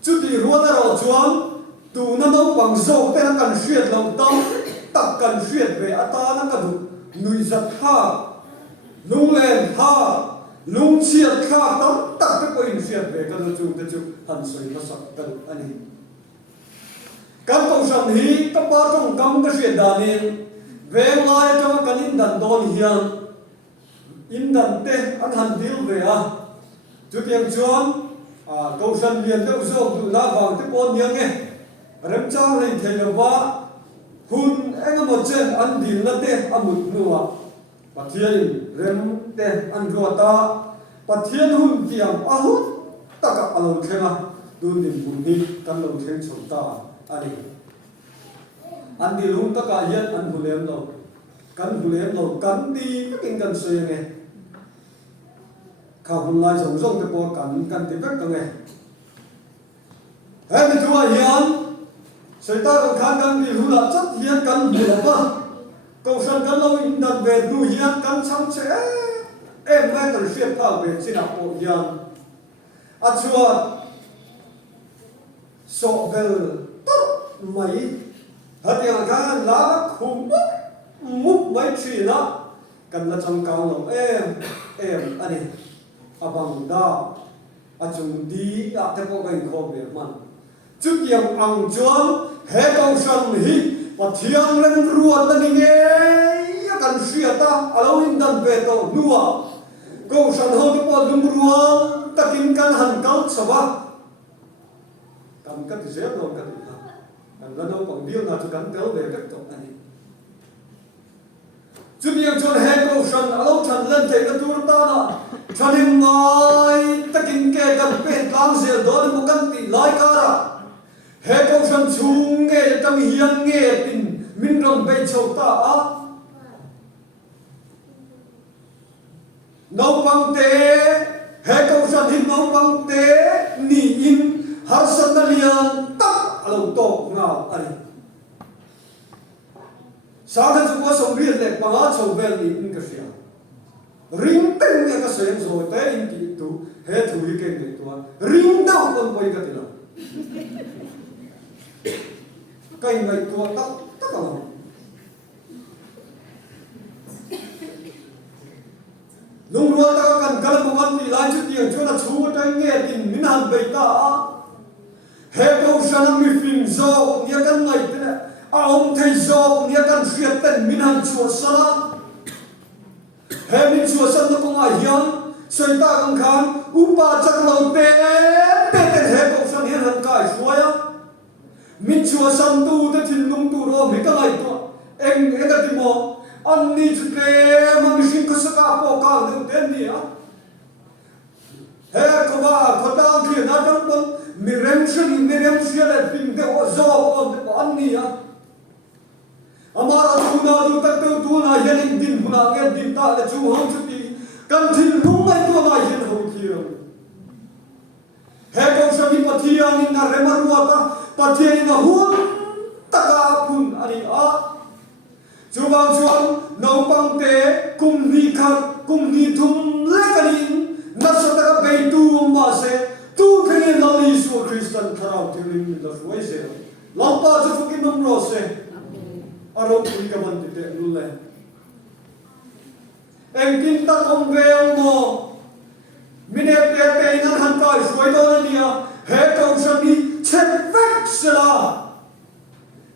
chút đi ruộng rồi chuan tụ nó đâu bằng dầu thế nó cần xuyên lòng tâm tất cần xuyên về ta nó cần nuôi giật ha lung lên ha lung chiết ha tất tất cái quên xuyên về cái nó chung hành soi nó sập cái anh ấy các công sản hi các ba trong cam cái xuyên đàn này về lại trong cái in đàn đòn hiền in đàn tê anh hành điêu về chút tiền chuan công sản liền đâu rồi tụ lá vàng tiếp bốn nhang nghe rem trang lên thấy là vợ hun anh một chân ăn điên là tê ăn một nửa bắt thiên rem tê ăn rùa ta bắt thiên hun tiệm hút tất cả alon khen đun điểm bùn đi căn lồng khen sống ta anh đi luôn tất cả hiện anh bùn em đâu cắn đi cái kinh cần suy nghe khảo hun lại giống cái bộ cắn thì vết cái nghe em đi chùa hiện sai ta còn khăn cần đi luôn là chất hiện cần bùn em cầu sân cần lâu in đặt về nu hiện cần xong sẽ em ngay cần xuyên thảo về xin học bộ hiện chùa sọ về mấy hết những cái lá khủng múc mấy chuyện đó cần là trong cao lòng em anh ấy bằng đó chúng đi thế có cái khó việc mà trước kia ăn chốn hết công sản hít và thiêng lên ruột ta đi nghe cần xuyên ta alo in đàn về tổ nua công sản hơn cái bọn lùm ruột ta kinh căn hẳn cao sao cần cắt thì dễ rồi cắt thì cần lần đầu bằng điêu nào cho cắn kéo về các cậu này chút nhiều chôn hết câu sân alo trần lên chạy cái tour ta nè cho nên ngồi ta kinh kê cần bên cam diệt đó một căn tỷ lái cả hết câu sân chung nghe trong hiền nghe tin mình rồng bay châu ta nấu bằng té hết câu sân hin nấu bằng té nỉ in har sandalian tak alo to ngao ani sa tha chu ko som riat lek panga chho vel ni in ka sia ring teng ya ka sen zo te in ti tu he thu hi ke ni tu ring dau kon poi ka tila kai ngai tu tak tak alo lung ruwa ta kan kala bukan ti lai chu ti chu na chu ta nge tin min han bei ta he câu sản mi phim zo nia kan ngai te ông thầy zo nia kan phiat ten min han chua sala he min chua san no ko ai hian soi ta kan khan upa chak lo te he câu sản hian han kai suaya min chua san tu te thin lung tu ro mi ka ngai to eng ka ti mo an ni chu te ma mi shin ko sa ka po ka de ten ni he ko ba ko ta ki na dang bang mi rem shing mi rem shia le ping de o zo on de an ni huna nge din ta le chu hong chu ti kan thin hung mai to mai hin ho thi ro he ko sami pathian in na remarua ta pathian in hun taka phun ani a chu bang chuan no pang te kum ni khat kum ni thum le kanin na so taka be tu ma se tu thengin la li su Christian tharau thengin la suai se lampa chu fukin nom ro se aro pui ka ban te lu le em tin ta kom ve mo mine pe pe nan han kai suai do na nia he ko sami chen vek sala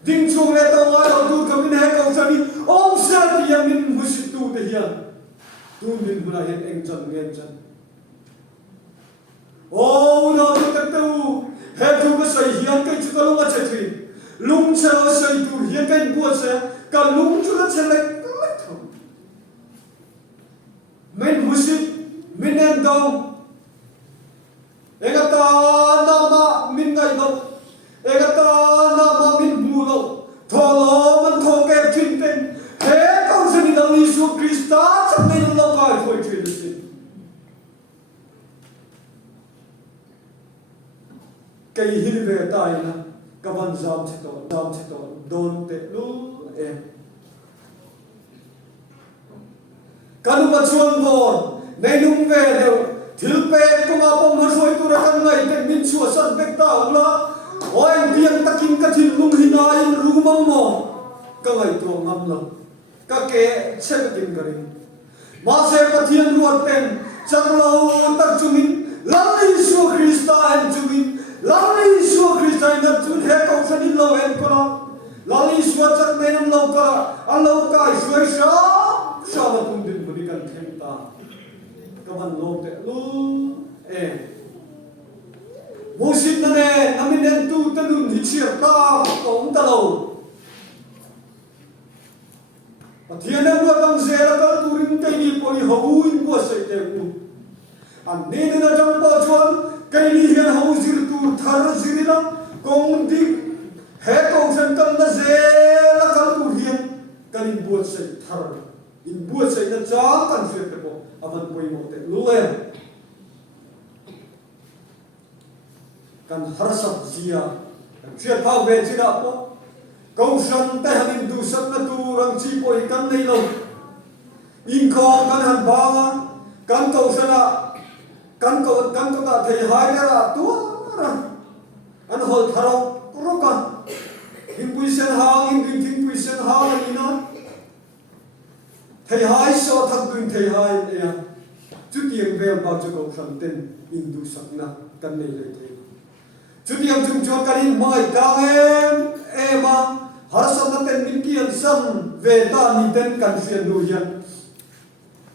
ding chung le to wa do tu ka min he ko sami om sa ti yang min musit tu te hian tu min bula hen eng chan ngen chan oh no tu ta tu he tu ka sai hian kai chu ka lo ma che thi lung che lo sai tu hian kai bu se ka lung chu ka che le ka thom men musit min en do ega ta na ma min ngai lo ega ta na ma min bu lo tho lo man tho ke chin ten he ko se ni dang Yesu Krista chak nei lo kai khoi chin sin kai hin ve tai na ka ban zam che to don te lu em kanu pa chuan bon nei nung ve deu thil pe ko ma pom ma soi tu ra kan ngai te min chu san bek ta la oi biang takin ka thil lung hina in ru mang mo ka ngai to ngam la ka ke che tin ka rin ma se pathian ruat ten chang lo tak chumin lalli su Krista en chumin lalli su Krista in chun he ko san in lo en ko la lalli su chak nei nam lo ka a lo kai suai sa ba tum din budi kan them ta ka ban lo te lu musit na ne namin en tu ta nun hi chiar ta kom ta lo pathian na lo tang se la ka turin kai ni po ni ho in po se te u an ne na jang pa chuan kai ni hian ho zir tu thar zir la kong di he ko san kan na se la ka tu hian kan in buat se thar in buat se na cha kan se te po avan poi mo te lu le kan harsap zia kan chiat phau ve chi da po ko san te hanin du san na tu rang chi poi kan nei lo in kho kan han ba kan ko sana kan ko ta thei hai ra tu ra an hol tharo ro ka in pui sen hang in tin pui sen hang ni na thei hai so thak tuin thei hai ya chu tiang ve ba chu ko san ten in du sak na kan nei le thei chu tiang chung chu kan in mai ka em ma har san na ten min kian san ve ta ni ten kan sian du hian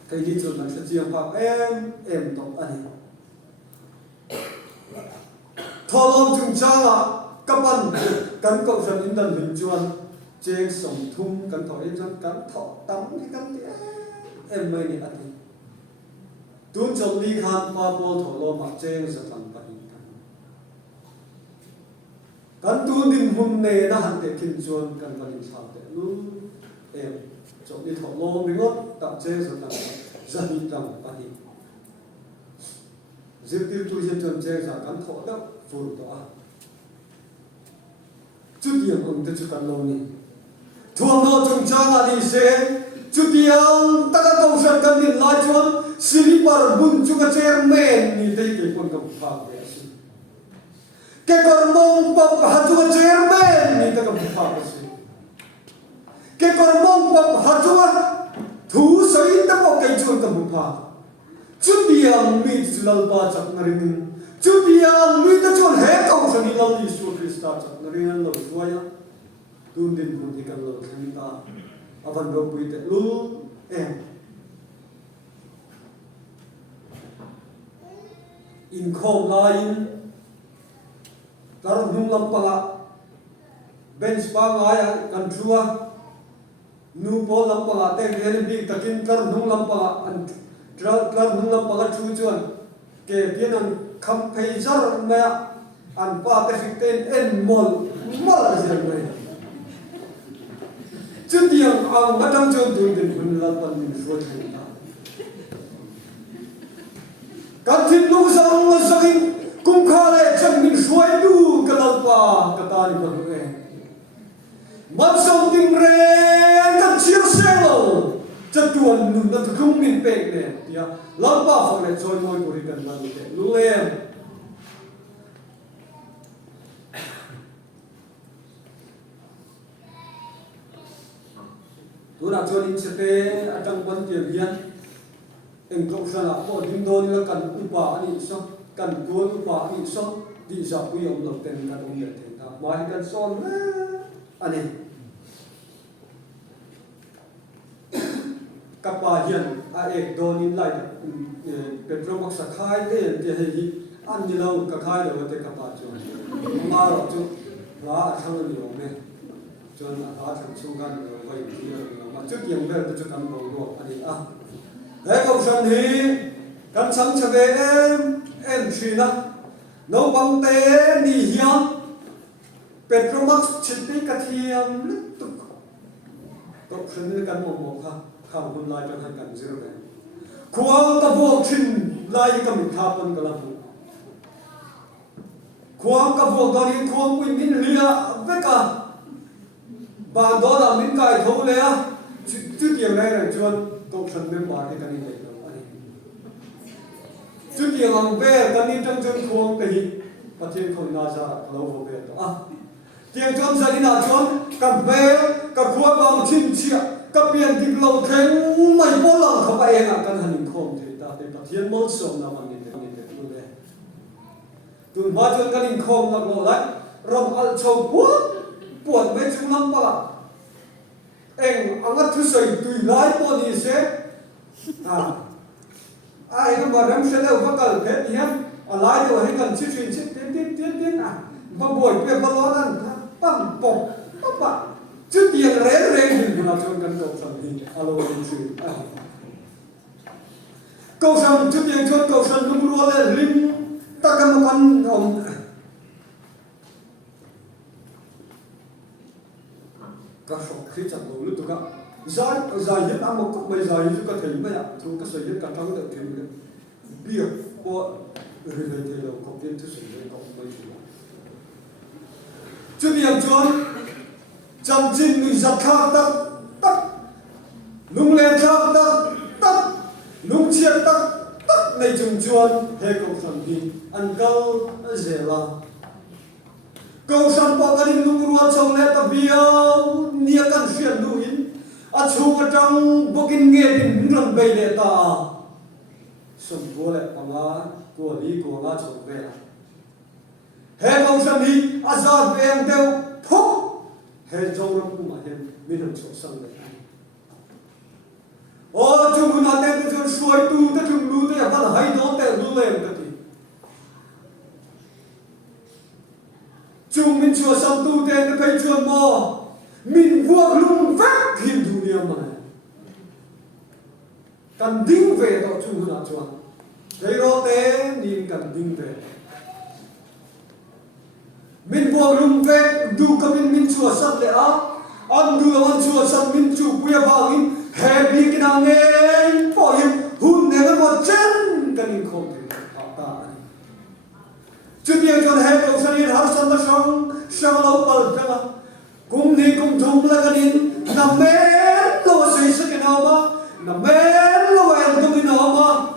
kai di chu na sa chiang pa em to ani tholom chung changa kapan kan ko san in dan hin chuan chek som thum kan thoi chan kan tho tam ni kan ti em mai ni ati tun chom li khan pa pol tholom ma cheng sa tan pa ni kan tu din hum ne na han te kin chuan kan kan sa te lu em chom li tholom mi ngot ta cheng sa tan za ni tam pa ni zip ti tu chen chom cheng sa kan tho da fur to a chút điểm ông ta chút cần lâu nè thuồng nó trồng trang là đi xe chút điểm ta đã công sản cần điện lại chuan slipper bun chút cái chairman ni đây cái con cầm phẳng vậy cái con mông bập hạt chút cái chairman ni ta cầm phẳng vậy cái con mông bập hạt chút thủ sấy ta bọc cái chuan cầm phẳng chút điểm mi lal ba chak narin chút điểm mi ta chuan hết công sản đi lal đi xuống Krista chak narin lo suaya tun din pun ikan lo khamita avan go pui te lu em in khom lain tar nung lam pala bench pa ngaya kan thua nu pol lam pala te gen bi takin kar nung lam pala an kar nung lam pala thu chuan ke pian an kham phei zar ma an pa te fiten en mol mol azir mai chút điểm ang matang chon tu din punla pan min suat ni kan tin lu sang la sakin kum khale chang min suai du kalalpa katani pa e man som ting re kan chir selo chatuan nu na kum min pek ne ya lalpa fa le choi moi ko ri kan lan te lu le tu na chon in chepe atang ban te bian eng klok sana po ding do ni kan upa ani so kan ko upa ani so di sa pu yom lok ten kan ong te ta mai kan son ani kapa hian a ek do ni lai petrol box khai te te hi an ni lo ka khai lo te kapa chu ma ro chu la thang ni lo me chon a thang chu kan lo vai ti ma chu tiang be chu kan lo ro ani a Hãy cầu sân hi căn sáng trở về em truy nè nấu băng tế nì hiếm Petromax chít tí cà thiêm lít tục cầu sân hi căn một ha khảo hôn lại trong hành cảnh dữ về Kuang ta buộc trình lại cầm tháp ơn cả làm Kuang ta buộc đó đi kuang quy min lia vết cả bà đó là min cài thấu lẽ chứ tiền này là chuan câu sân bên ngoài thì cái này được anh chút tiền hàng về cái này trong chân khuôn cái gì và tiền không nào ra lâu vô về đó tiền trong gia đình nào chọn cầm về cầm khuôn bằng chín triệu cầm tiền thì lâu thêm mày bố lòng không phải em cần hành không thì ta thì tiền mất sống nào mà nhìn được luôn đấy từ bao giờ cái hình không là gọi lại rồng ăn châu buồn mấy chục năm ba anh ngắt thứ sợi tùy lái po đi xe ai nó mà đâm xe đâu có cần thế thì em lái rồi hay cần chiếc thuyền chiếc tiến mà buổi về bao lo ăn bằng bọc bọc chứ tiền rẻ thì là cho cần cầu sân thì alo đi chơi cầu sân chứ tiền cho cầu sân nó mua lên lim ta cần một con ông các số khi chặt đầu lúc đó giải nhất ăn một cốc bây giờ như có thể bây giờ thu các số nhất cả thắng được thêm được bia của người này thì là công viên thứ sử dụng công bây giờ chứ bây giờ chăm chín người giặt khang tắc nung lên khang tắc nung chiết tắc này trùng chuồn hay công sản gì ăn câu dễ là câu sản bỏ cái nung ruột xong lên tập biêu nia căn xuyên đuổi à chú ở trong bộ kinh nghiệm thì lần bày lệ ta sum vô lệ bằng á của lý của ngã chồng về hệ công sản đi à giờ về em đều phúc hệ châu nó cũng mà hiện mình làm chỗ sân đấy ô chúng mình nói tên tôi xuôi tu tới chúng lưu tới vẫn hay đó tên lưu lên cái gì chúng mình chùa sân tu tên cái cây chùa mò mình vua lung vác hiền thủ niệm mà cần đinh về đó chúng mình nói chùa đấy đó thế nhìn cần đinh về mình vua lung vác du cái mình chùa sân lẽ ăn đưa ăn chùa sân mình chủ quê vào in hè bị cái nào nghe bỏ im hun này nó một chân cái mình không thể ta chứ tiền cho hè cầu sân yên hát sân ta sang lâu bờ ra cùng đi cùng chung là cái đến nằm mến lo xây sức cái nào mà nằm mến lo em trong cái nào mà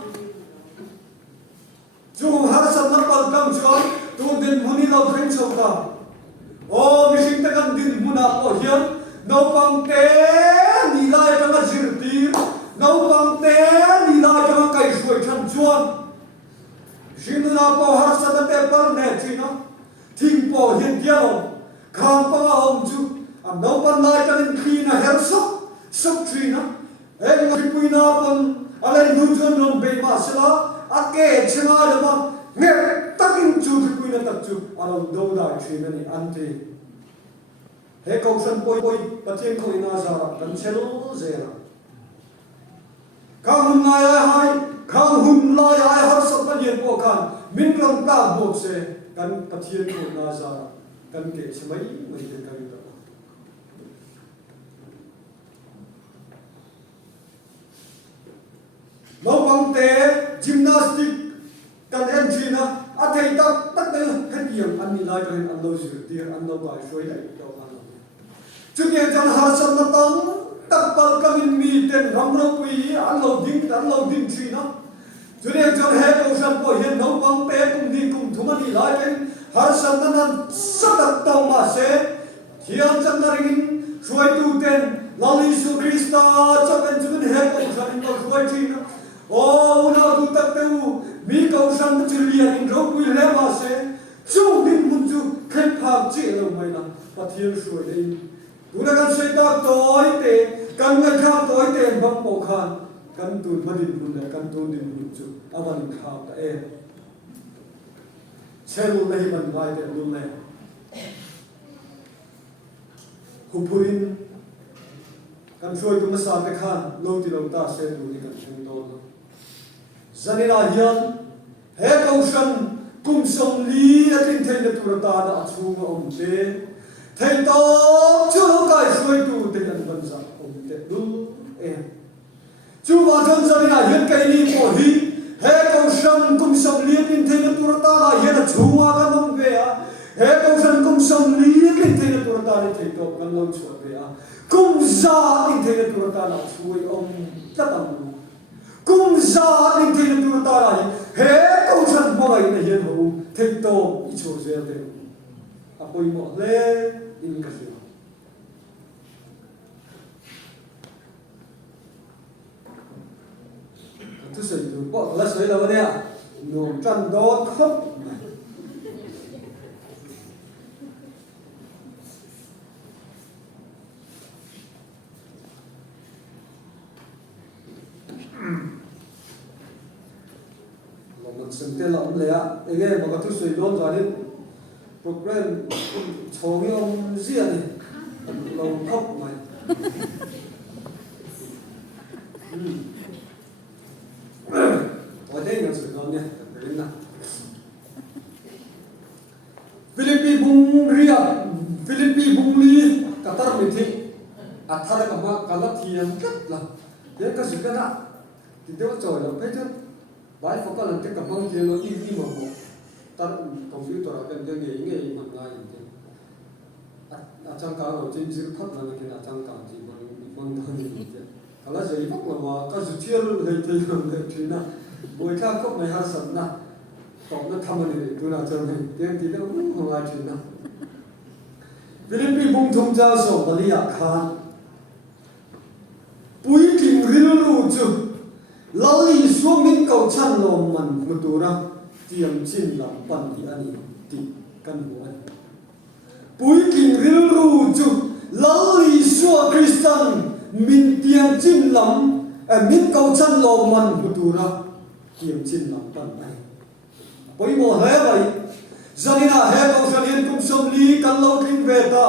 chung hát sân ta bờ cầm chọn tu đến muốn đi đâu khen sâu ta ô mình sinh ta cần đến muốn nào bỏ hiến nấu bằng té đi lại cho nó dữ tím nấu bằng té đi lại cho nó cày suối chân chuan xin nó bỏ hát sân ta té bờ nè chứ nó thình bỏ hiến tiêu khám bằng ông chú nấu bằng lại cho nên khi nó héo sốc truy nó em ngồi bùi nó bằng lên nuôi chân nó bề mà sẽ là kể chứ mà được mà nghe tắc in chú thì bùi nó tắc chú đâu đại truy nó này ăn thì hệ cầu sân bôi bắt thiên khôi na ra cần xe lỗ dễ là khang hun lai ai har sắp bắt điện bộ can min lòng ta buộc xe cần bắt thiên khôi na ra cần kể chứ mấy cái đó bang te gymnastic kan entry na athei tak tak te hetiam an ni lai kan an lo zir tir an lo bai shoi lai to an chu ke jan har sam na tang tak pal kamin mi ten ram ro pui an lo ding tri na chu ne jan he ko san po hian no bang pe kum ni kum thumani lai kan har sam na nan sadak to ma se thiam chan na ring shoi tu ten lali su krista chapen chun he ko san ko shoi tri na o na tu tak te u mi ko san chu lian in ro pui le ma se chu din mun chu khen phak chi lo mai na pathian shoi dei tu na kan sei ta toi te kan ngai kha toi te bang po khan kan tu madin mun le kan tu din mun chu awan kha ta e chelu le man vai te lu le hupurin kan shoi tu ma sa te khan lo ti lo ta se tu ni kan chen do zanina hian he ko san kum som li atin thein na tur ta na chu ma om te thei to chu kai shoi tu te kan ban za om te du e chu wa thon zanina hian kai ni mo hi he ko san kum som li atin thein na tur ta na hian chu ma kan om ve a he ko san kum som li atin thein na tur ta ni thei to kan lo chu ve a kum za atin thein na tur ta na chu om ta tam kum za atin thein na tur ta na he ko san mo ai na hian ho thei to I chu ze te apoi mo le in ka se tu sei tu po la sei la ne no chan do khop mình sinh tên là ông lẽ anh em mà có thứ suy đoán ra đến program chồng với ông riêng này lòng khóc mày ở đây là sự đoán nha đến nào Philippines bung riêng Philippines bung li Qatar mình thì thà là cả lớp thiền rất là đến cái sự cái nào thì tôi trời là phải chứ bài phổ biến cái cảm năng thiên nó đi mà bộ ta computer cái nghề mà ngay thì chẳng cả ở trên dưới thấp là cái nào chẳng cả chỉ bằng thân thì cả là gì phúc là cái sự chia lên thì làm được chuyện nào buổi khác khóc này ha sẵn na tổng nó thăm này tôi nào chân này tiếng thì nó không ai chuyện nào Philippines bung thông gia sổ Malia Khan bùi kinh riêu lu chu lali xuống min cầu chăn lom man mutura tiam chin lam pan hi ani ti kan hu an pui king ril ru chu lali suwa Christian min tiam chin lam min cầu chăn lom man mutura tiam chin lam pan ai poi mo he vai zanina he cầu chăn hian kum som li kan lo king ve ta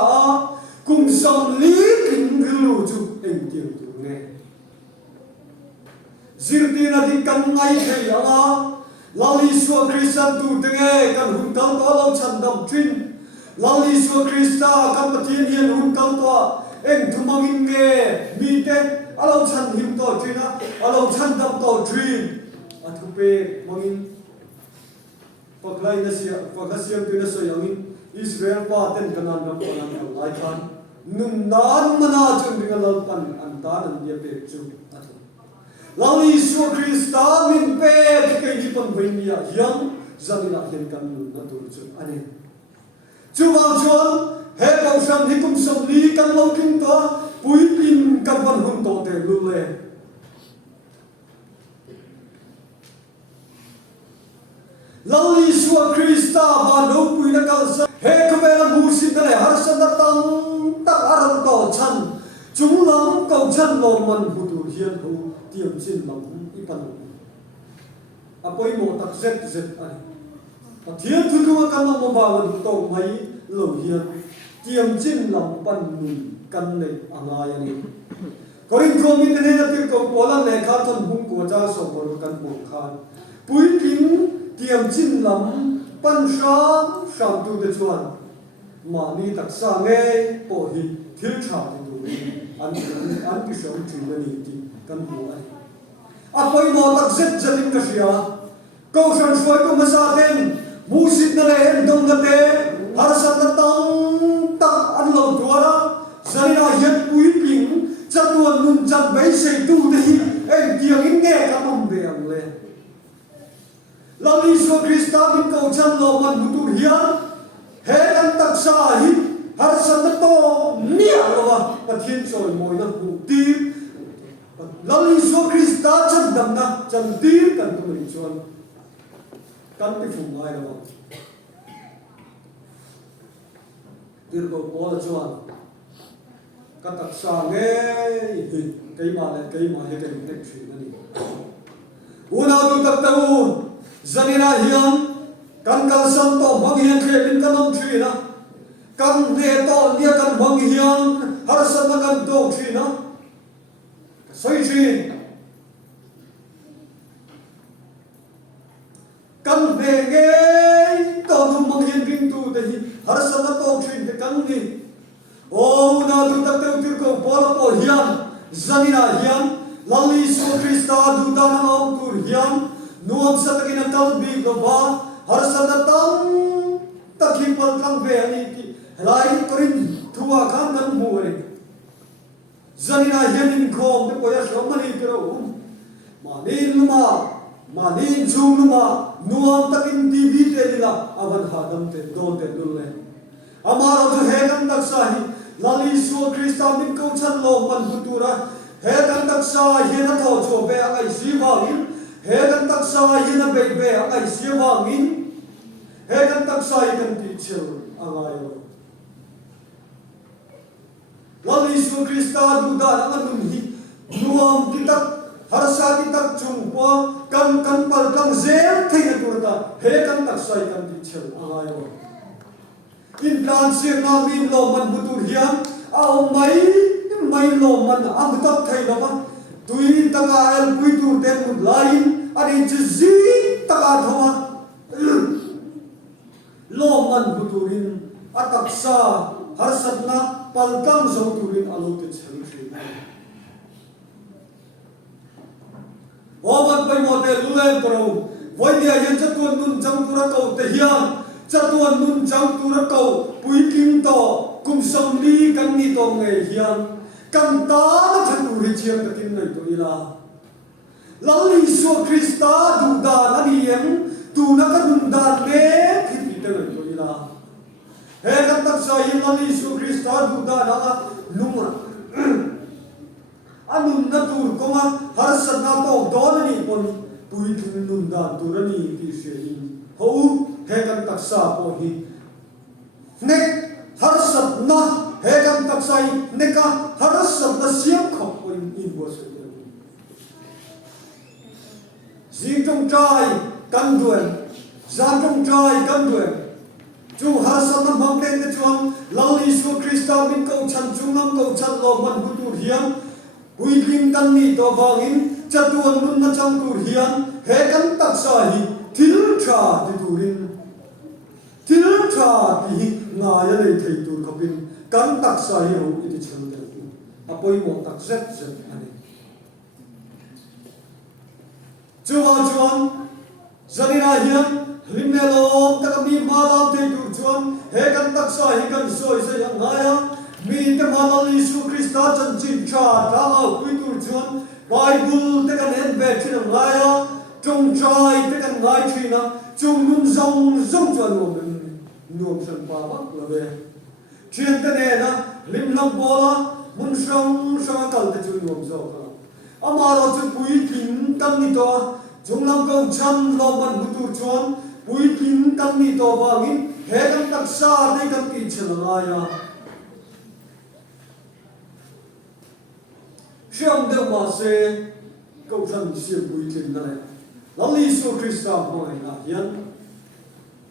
kum som li king ril ru chu en tiam tu nge Zirtina di kan ngai thei anga lali suwa Christian tu tenge kan hun kal to lo chan dam trin lali suwa Christa kan pathian hian hun kal to eng thumangin nge mi te alo chan him to trina alo chan dam to trin athupe mangin paklai na sia pakasiam tu na so yangin Israel pa ten kanan ram kanan lai khan nun nan mana chung dinga lal pan an ta nan dia pe chu lali su Krista min pe cái gì còn với mía hiang dân là hiện căn na tu chu anh chu vào chuan he cầu san hi kum som li kan lo king to pui pin kan van hum to te lu le lali su Krista ba no pui na kal sa he ko bela mu sin da le har san da tang tak aram to chan chúng lắm cầu chân lo man hu tu hian hu tiam chin lam ipan apoi mo tak zet ani pathian thu thu kan mo ba wan to mai lo hian tiam chin lam pan ni kan nei anga yani korin ko min ne na tir ko pola le kha thon bung ko cha so bor kan mo khan pui king tiam chin lam pan sham tu de chuan ma ni tak sa nge po hi thil tha tu an ki som chu ni ti kan hu ai apoi mo tak zet zatin ka siya ko san suai ko masaten musit na len dong na te har san na tang tak an lo tuara zarina hian pui ping chatuan nun chan bai sei tu te hi em tiang in nge ka mom be ang le Lali so Krista bin ko chan lo man butur hian he kan tak sa hi har san na to nia lo wa pathian choi moi na bu ti Lali so Krista chan dam na chan ti kan tu ri chuan kan ti fu mai lo tir ko pol chuan ka tak sa nge hi kai ma he kai nek thri na ni una tu tak ta u zanina hiam kan kal sam to mang hian khe bin kan om thri na kan ne to nia kan mang hian har san na kan to thri na soi thri kan ne ge to nu mang hian ring tu te hi har san na to thri te kan ni o na tu tak te tir ko bola po hian zanina hiam Lali so Krista du ta na om tur hiam nuam sa takin tal bi ko ba har sa na tam takhi pal kang ve ani ki lai korin thua kan kan mu re zanina hian in khom te ko ya shomani pero manin chung luma nuam takin tv te dila avan hadam te don te dulle amaro jo he kan tak sa hi Lali so Krista min ko chan lo man butura he kan tak sa hi na tho cho be ai si wangin he kan tak sa hi na be ai si wangin he kan tak sa hi kan ti chil angayo Lali so Krista du da na nun hi nuam kitak har sa kitak chung kwa kan pal kan zel thei na turta he kan tak sa hi kan ti chil angayo in plan sir na min lo man butur hiam au mai lo man am tak thai lo ma tui taka el pui tu ten mut lain ani ji taka thoma lo man buturin atak sa har satna palkam zo turin alo te chhel thri o man pai mo te lulen pro voi dia yen chatun nun jang tura ko te hiam chatuan nun jang tura ko pui king to kum som li kan ni to nge hiam kan ta na than tu ri chiam ta kin nei to ila Lali so Krista du da na ni em tu na ka dun da me thi ti ta nei to ila he kan tak sa hi Lali so Krista du da na luma anun na tur ko ma har sa na to don ni pon pui thun nun da tu ra ni ti se hi ho he kan tak sa po hi nek har sat na he kan tak sai neka har sat na siam khop in bo se jing trong trai kan duan zan trong trai kan duan chu har sat na mang ten te chuang Lali so Krista bin ko chan chung nam ko chan lo man bu tu hiam hui lim kan ni to wangin chatuan nun na chang tur hiam he kan tak sai thil tha ti turin thil tha ti nga ya le thei tur khopin kan tak sa hi ho iti chhang te apoi mo tak zet ani chuan zanina hian limne lo tak mi ma lam te tur chuan he kan tak sa hi kan soi se yang ngaya mi te ma Lali so Krista chan chin cha ta ma pui tur chuan Bible te kan en be thin ngaya trong trai te kan ngai thina chung nun zong chuan nuam san pa mak la ve Chiên tên này na lim long bola mun song kal te chu nuam zo ka amaro chu pui kin tam ni to chung lam ko cham lo man butur chuan pui kin tam ni to wangin he kan tak sa dei kan ki chelanga ya Siam de ma se ko chan siam pui kin na le Lali so Krista moi na hian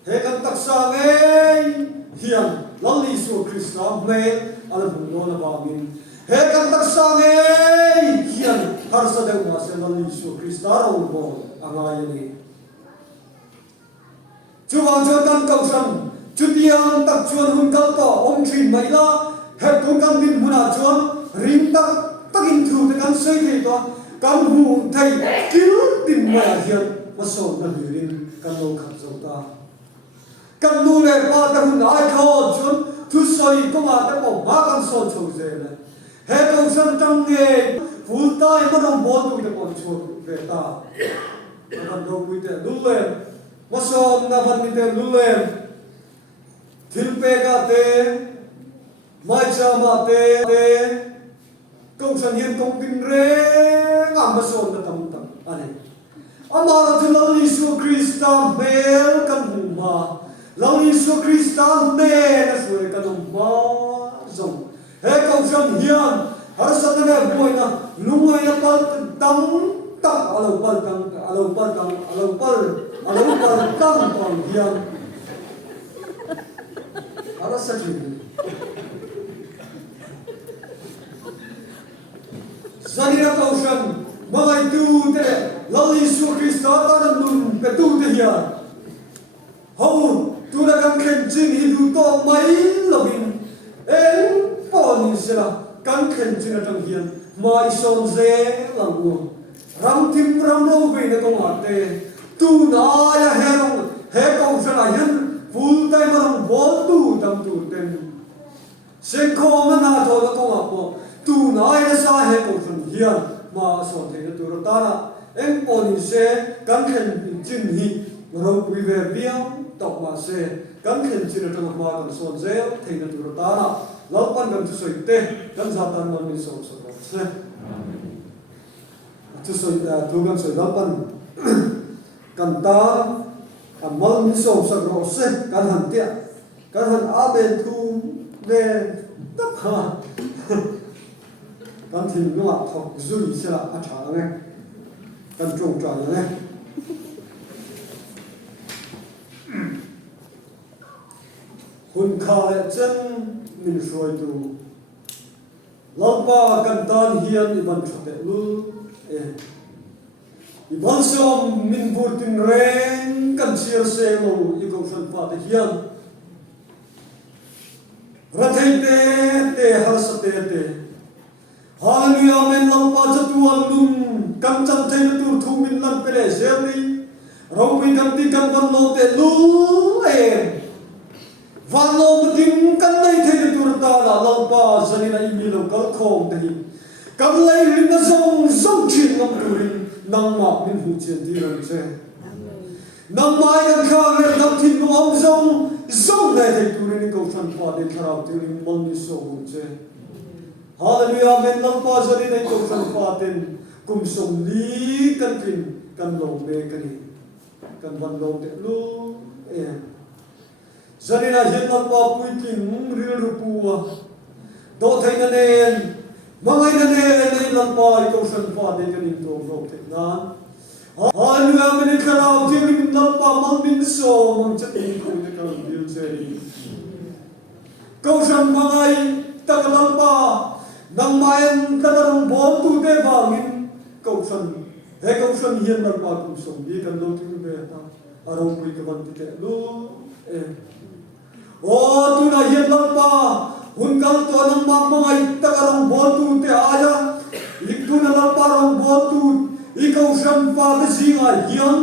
he kan tak sa ngai hian Lali so Krista me alam no na bangin he kan tak sa ngai hian har sa de ma se Lali so Krista ro mo angai ni chuwang chuan kan kau san chutiang tak chuan hun kal to om thin mai la he tu kan min huna chuan rim tak takin thu te kan sei thei to kan hu thai kil tin ma hian ma so na hirin kan lo khap zo ta kan nu le pa ta hun ai kho chun thu soi ko ma ta ko ma kan so chou ze le he ko san tang nge full time ma dong bo tu de ko chou ve ta kan do pui te lu le ma so na van ni te lu le thil pe ka te mai cha ma te công sản hiện công tin re ngam ma so na tam tam ani amara tu lo ni su Krista mel kan hu ma lo ni su Krista me na su kan hu ma zong he công sản hian har sa na boy na lungoi na pal tam tam alo pal tam tam hian har sa ji Zanira kausan magai tu te lali su Krista ta nun pe tu te hiya hau tu na kan khen chin hi du to mai lovin en pon sila kan khen chin atang hian mai son ze langu ram tim ram ro ve na ko ate tu na ya herong he kausan a hian full time ram bol tu tam tu ten se ko ma na to ko apo tu nai na sa he ko thun hian ma so the na tur ta na em pon se kan khen chin hi ro pui ve biang tok ma se kan khen chin na ma kan so ze the na tur ta na lo pan kan soi te kan za tan ma mi so se tu soi tu kan soi lo pan kan ta amal mi so ro se kan han tia kan han a ben tu ve tap ha kan thil nuwa thok zui sila a tha nge kan chung tra nge hun kha le chen min soi tu lapa kan tan hian i ban thate lu i ban som min bur tin reng kan chiar se lo i ko san pa te hian rathai te har sa te Hallelujah men lam pa chatuan lum kam cham thai na tur thu min lam pele zelni rau pi kam ti kam van lo te lu van lo muting kan nai thai na tur ta la lam pa zani na imi lo kal khom te hi kam lai rin na zong chin lam turin nang ma min hu chen ti ran che nang mai kan kha le nam thin no am zong nai thai turin ko san pa de tharau ti rin mon ni so hu che Hallelujah men lam pa zari nei ko san paten kum som li kan tin kan lo me kani kan van lo te lu zari na hin lam pa pui king ril ru puwa do thai na nen mangai na nen nei lam pa ko san pa de kan to ro te na Hallelujah men kharau ti min lam pa mang min so mang chat in ko te kan bil zari ko san mangai ta lam pa nang mayan tadarong bon tu te vangin kausan he kausan hian nar pa kum som bi kan lo tu be ta arong pui ka ban te lu o tu na hian lar pa hun kal to nang ma mangai tadarong bon tu te aya lik tu na lar pa rong bon tu i kausan pa te zinga hian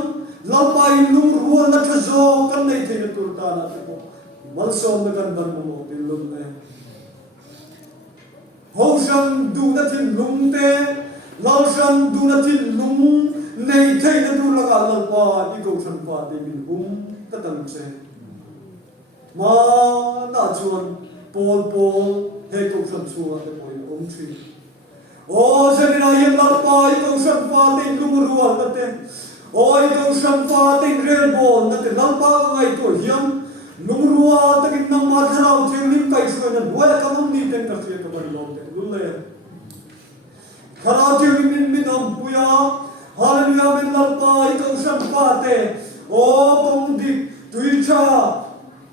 lar pa in lung rual na thazo kan nei the na tur ta na te ko mal som na kan ban mo bil lum ne Hậu sang du na tin lung te, lao sang du na tin lung, nei thay na du laga lalpa, i gau san pa de min hum ka tang se. Ma na chuan pol he gau san chua te poi tri. O sanina yen lalpa i gau san pa te lung rual na te. O i gau san pa te rel bol na te lalpa ngai to hiam. Lung rual ta kin nang ma tharau theng lim kai suai na buai ka mong ni ten ka thia ka ban lo te. Karate min am puya hallelujah men lalpa I kau san pa te o bong dik tui cha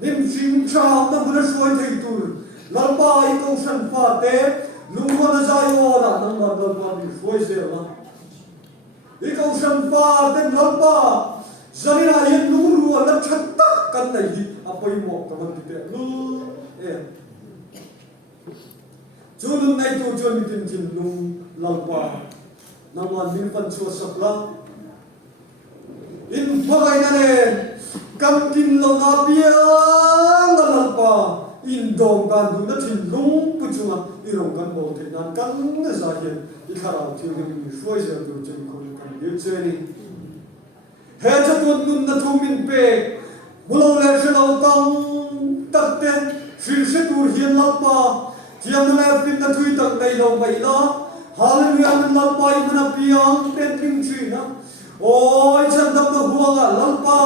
nim sim cha na buna soi thei tur lalpa I kau san pa te lung ko na zayo na nang ma lalpa ni soi se ma I kau san pa te lalpa zanina yen lung ru na chatta kan nai hi apoi mo ka ban te lu Chulum nai tu chul mitin chin lung lalpa nang man min pan chu sakla in phagai na ne kam kin lo na piang ngal pa in dom kan du na thin lung pu chunga I rong kan bo the nan kan na za hian I khara thiu ni shoi ja du chen ko kan ye che ni he cha tu nun na thu min pe mulo le se lo tang tak te sil se tur hian la pa thiam na pin na thui tak dai lo bai la hallelujah min la pa I na piang te tim chi na oi chan dam na huanga la pa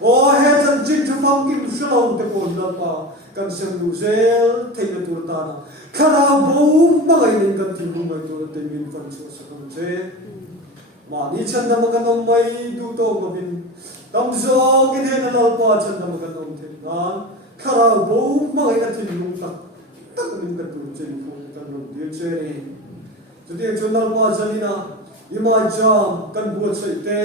o he chan jing tham kim se lo te pon la pa kan sem du zel thei na tur ta na khara bo ma gai nen kan thi bu mai tur te min fan so sa kan che ma ni chan dam kan om mai du to ma bin tam zo kin he na la pa chan dam kan om the na khara bo ma gai na thi lu ta tak min kan tur che ni ko kan om dia che ni tu dia chon la pa zalina ima jam kan bu che te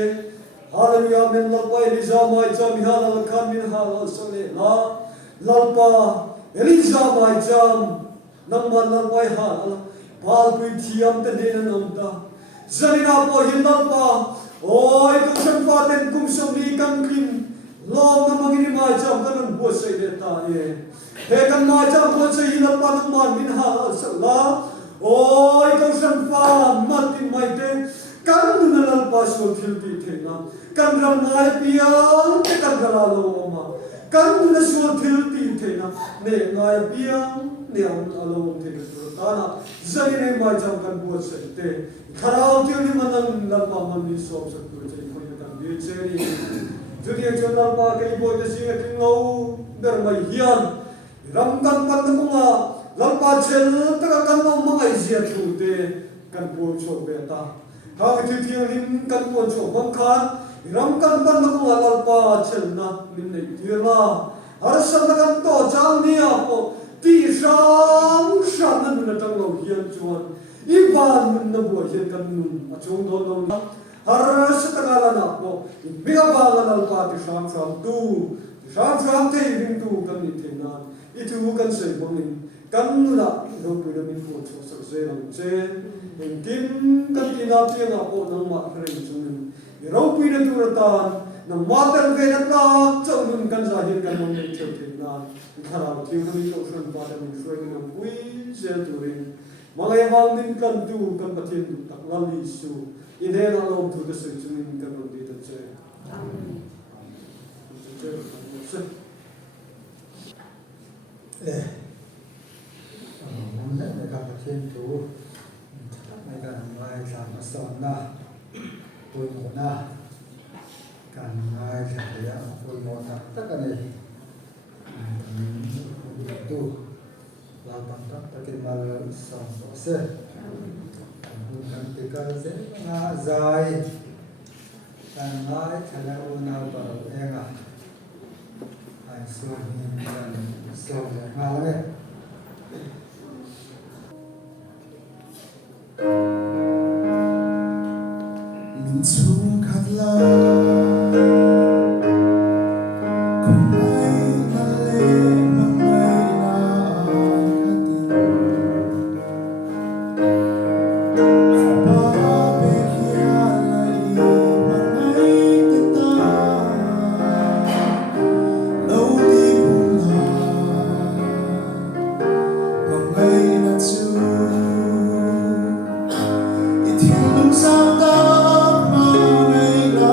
hallelujah men la pa ni za mai jam ha la kan min ha la so le la lalpa Eliza mai jam nangman lalpai ha pal pui thiam te den namta zalina po hin lalpa oi kum sam pa ten kum sam ni kan kin lom na mangini mai jam kan bo sei de ta ye he kan mai jam bo sei lalpa nangman min ha sala oi kum sam pa matin mai te kan na lalpa so thil ti the na kan ram nai piang te kan ra lo ma kan na so thil ti the na ne ngai piang ne alo the ta na zai ne mai jam kan bo se te kharao ti ni manang na pa man ni so sa tu che ko ya kan ye che ni judi che na pa ke bo te si ke ngau der mai hian ram kan pan na ma lam pa chel ta kan ma ma ngai zia thu te kan bo cho be ta ha ke ti lim kan bo cho bang khan ram kan pan na ma lal pa chel na min nei ti la har sam na kan to chang ni a po ti sang sang na na tang lo hian chuan I ban min na bo hian kan nun a chung do lo na har sa ta la na po mi ga ba la lal pa ti sang sang tu sang sang te rim tu kan ni the na I tu kan sei bo min kan nu na lo pu na min ko cho sa se lang che in tin kan ti na ti na po nang ma re chung min I ro pu na tu ra ta nang ma tan ve na ta chau nun kan za hin kan mong ni che the na khara ti hu ni to san pa da min shoi na pui se tu rin mga wang din kan tu kan pathin du tak la li su I de na lo tu de se chung min kan ro di ta che amen Hôm nay các bạn thiên chủ mấy cái mai làm mà sọn na bùi mồ na càng mai thì là bùi mồ na tất cả này tu làm bằng tất cả mà sọn nó sẽ bùi càng thì càng dễ ngã dài càng mai thì là bùi nào bảo em à ai xuân nhìn càng sọn ngã đấy Min chung khát lao cùng ai ta lệ mang ai na khát ba bê kia lại mang ai tên ta lâu đi cùng mang ai na chu I thiên lung sang ta mang ai na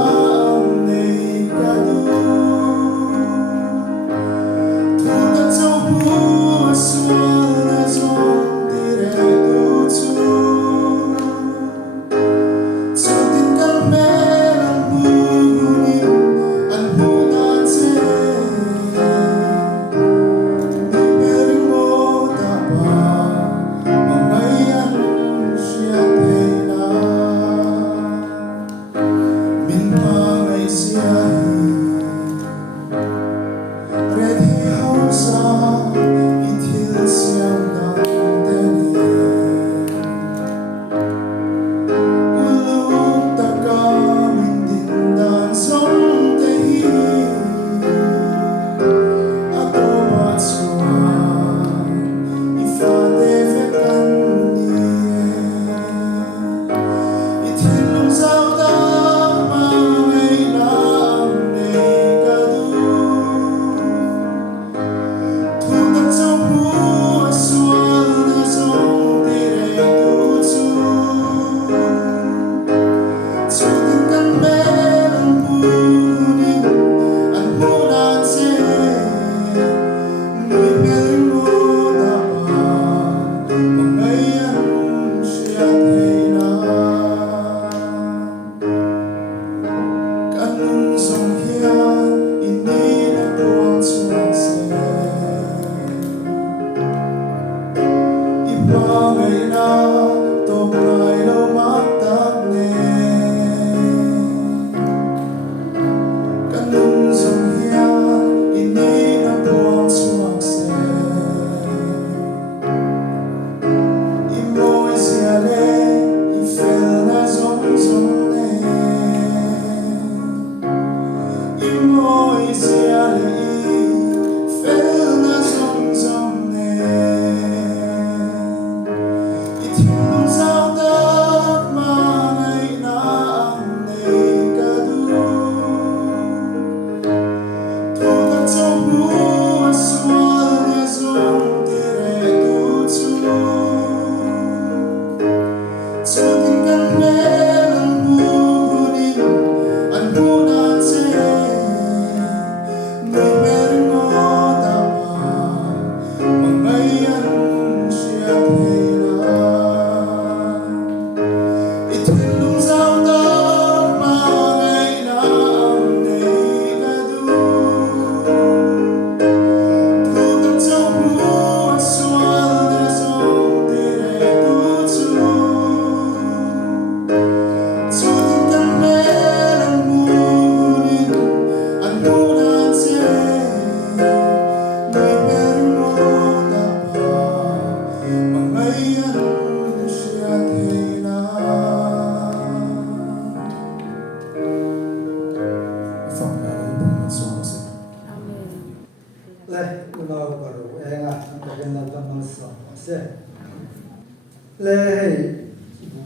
lê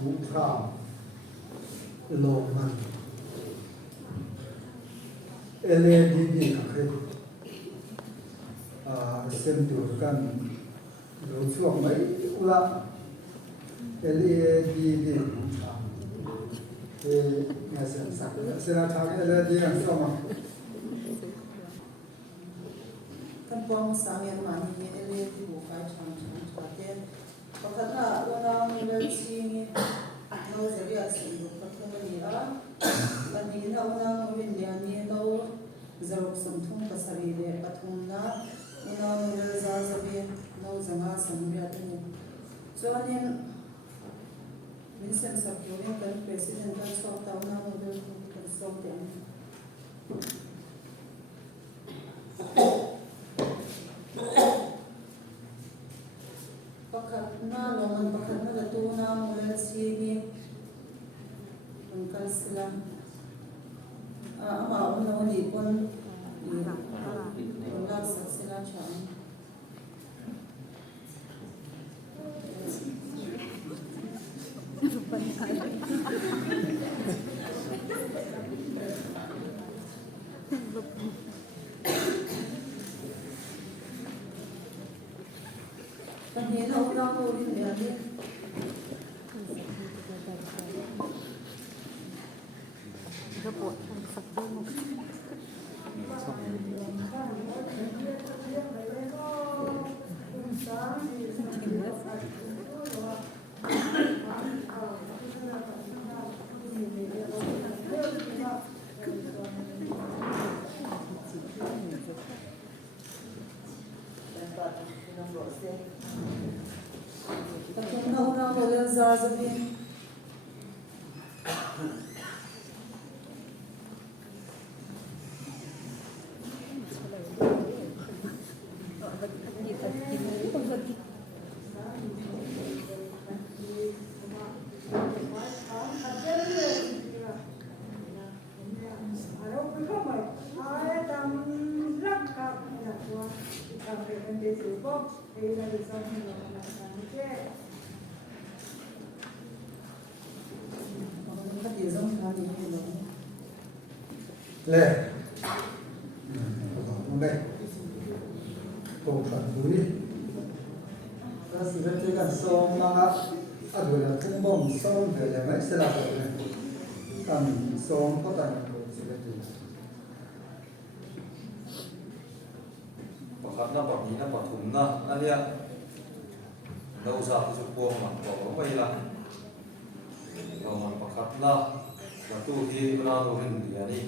vũ thảo lộ man ele đi đi khơi xem được căn lỗ chuộng mấy ula ele đi đi vũ thảo thì nghe xem sắc sẽ là thằng ele đi làm sao mà kan buang sangen mani ni ele di bukai chang chang chate pakatna wana mule chini no zeri asin pakatna ni a lani na wana mule ni no zarok samthum pasari le pathumna wana mule za zabe no zanga samya tani chonin Vincent Sapio kan president kan sok tauna mule kan sok ten pakatna loman pakatna gatuna mule chini kan sila ama una wani kon la saksila chan kan hena una ko rin ya ni pakatna una mule za zabe lê đây cùng phản túi ta sử dụng cái cần sông mang á rồi là cũng bom sông về là mấy xe đạp này cần sông có tài năng sử dụng pakatna pahina pathumna ania no za chu puang man ko mai la no man pakatna la tu hi una no hin dia ni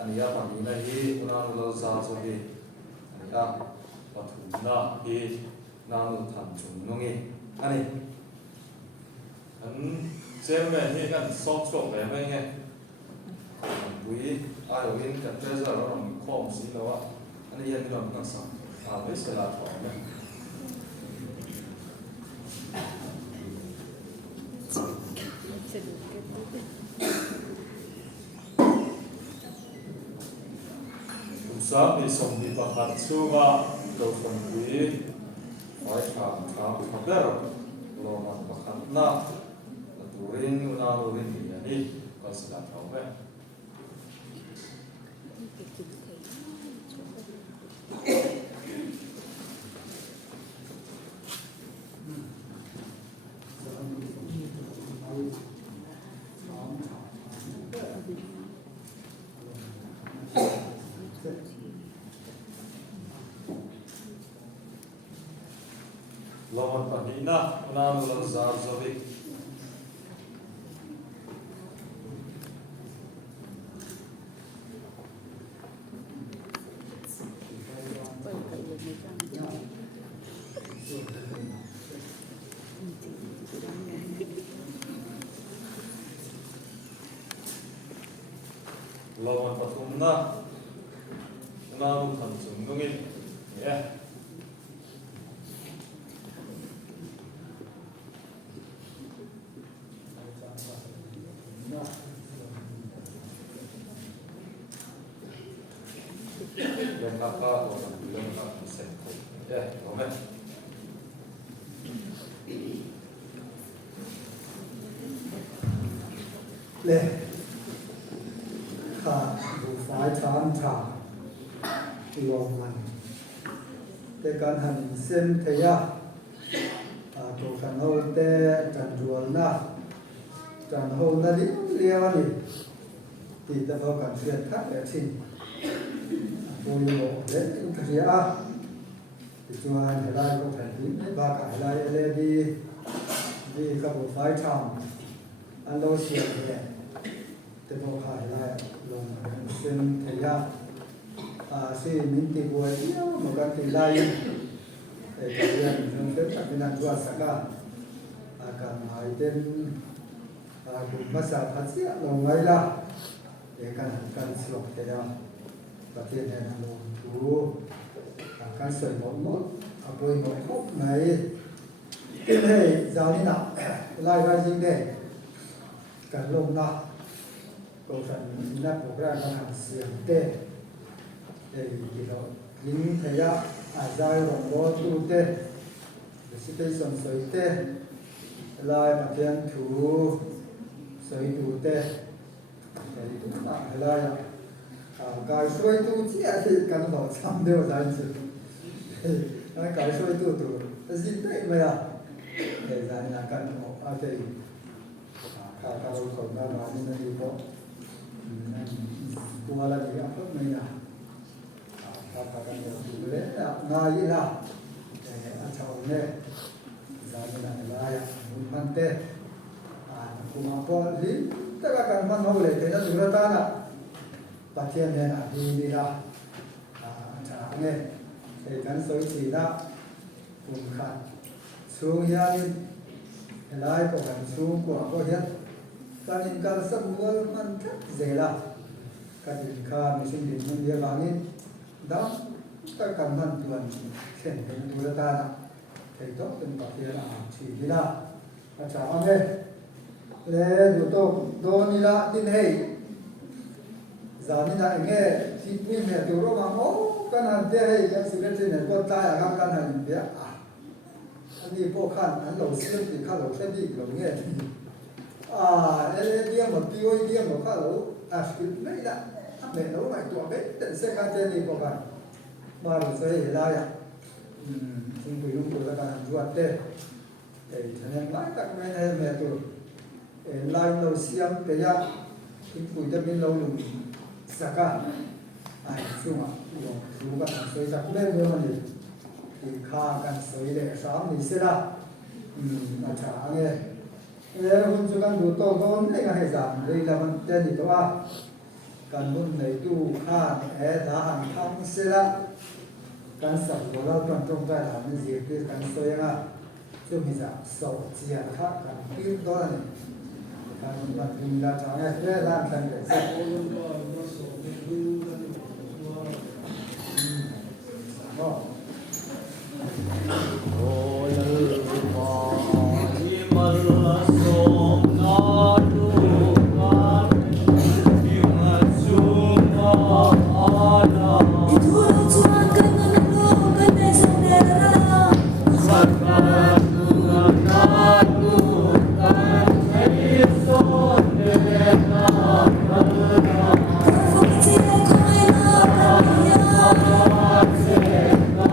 ania pahina hi una no lo za zo bi ania pathumna hi na no than chung nongi ani an sem me hi kan sok sok le mai nge bui ai ro in kan treasure ro khom si lo wa ani yan ram kan sa với sự lạc của mình sáng thì sống đi bằng hạt xương à đầu phần quý phải khám khám biết rồi lo mà bằng hạt na là turin na turin thì đi còn sự lạc của mình lawan pahina unanu lazar zabi lawan patumna unanu thansung nungin ya yang kakak orang bilang kakak sen ya oke le kha bu fai tham tha lo man te kan han sem the ya a to kan ho te kan rual na kan ho na li liao ni ti ta ho kan fiat kha le chin bo yo le ka ria ti chuan helai ko phan ti ba ka helai le di ka bu fai tham an lo sia le te bo kha helai lo sem the ya si min ti bo ya mo kan ti lai kalian mungkin tak minat jual saka akan maiden masa pasti longai lah akan slok dia pasti dia long tu akan semua apa yang mau mai ini jauh nak lai lai jing deh kan long nak kau san nak program kan siang deh gitu ini saya azai rong tu te recitation soi te lai pathian thu soi tu te tu na lai kai soi tu chi a thi kan lo cham deu zai chi kai soi tu zin te ma ya zai na kan mo a te ka lo ko na ma ni na ni ko ku ala ni a ko me ya katakan boleh ngai lah acau ne zaman layak mante kumapa li takakan man boleh tidak surata na pasien ne ini lah acau ne kan soi sida kumkan sungyan lai ko kan sung ko hiat kan inkar semua man zela kan inkar mesin di dunia bangin đó tất cả mình tuần hiện hình người ta thầy tốt từng bảo tiền là chỉ đi là trả ông đây để đủ tô đi là tin hay giờ đi lại nghe thì pin này từ lúc mà mố cái nào thế hay cái sự kiện này có tai là các cái này biết anh đi bộ khăn anh đầu xuyên thì khăn đầu xuyên đi đầu nghe đi một tiêu đi một khăn đầu sự mấy đã mẹ nấu mày tuổi biết tận xe ca trên đi của bạn mà được xây lại à chúng tôi lúc tôi đã làm ruột thế để cho nên mãi các mấy này mẹ tôi lại lâu xiêm cái ya chúng tôi đã biết lâu lùng sạc à ai chung à chúng bạn xây sạc lên rồi mà thì kha cần xây để sáng thì sẽ ra mà trả nghe nếu không chúng ta đủ to con này hay giảm đây là vấn đề gì đó kan mun nei tu khan da han thang sela kan sa ko la ton tong ta la ni ji ti kan so ya chu mi za so ji ya kha kan pi do la ni kan ba tin la cha ya le la kan de sa ko lu do no so ni lu la ni oh Perfect,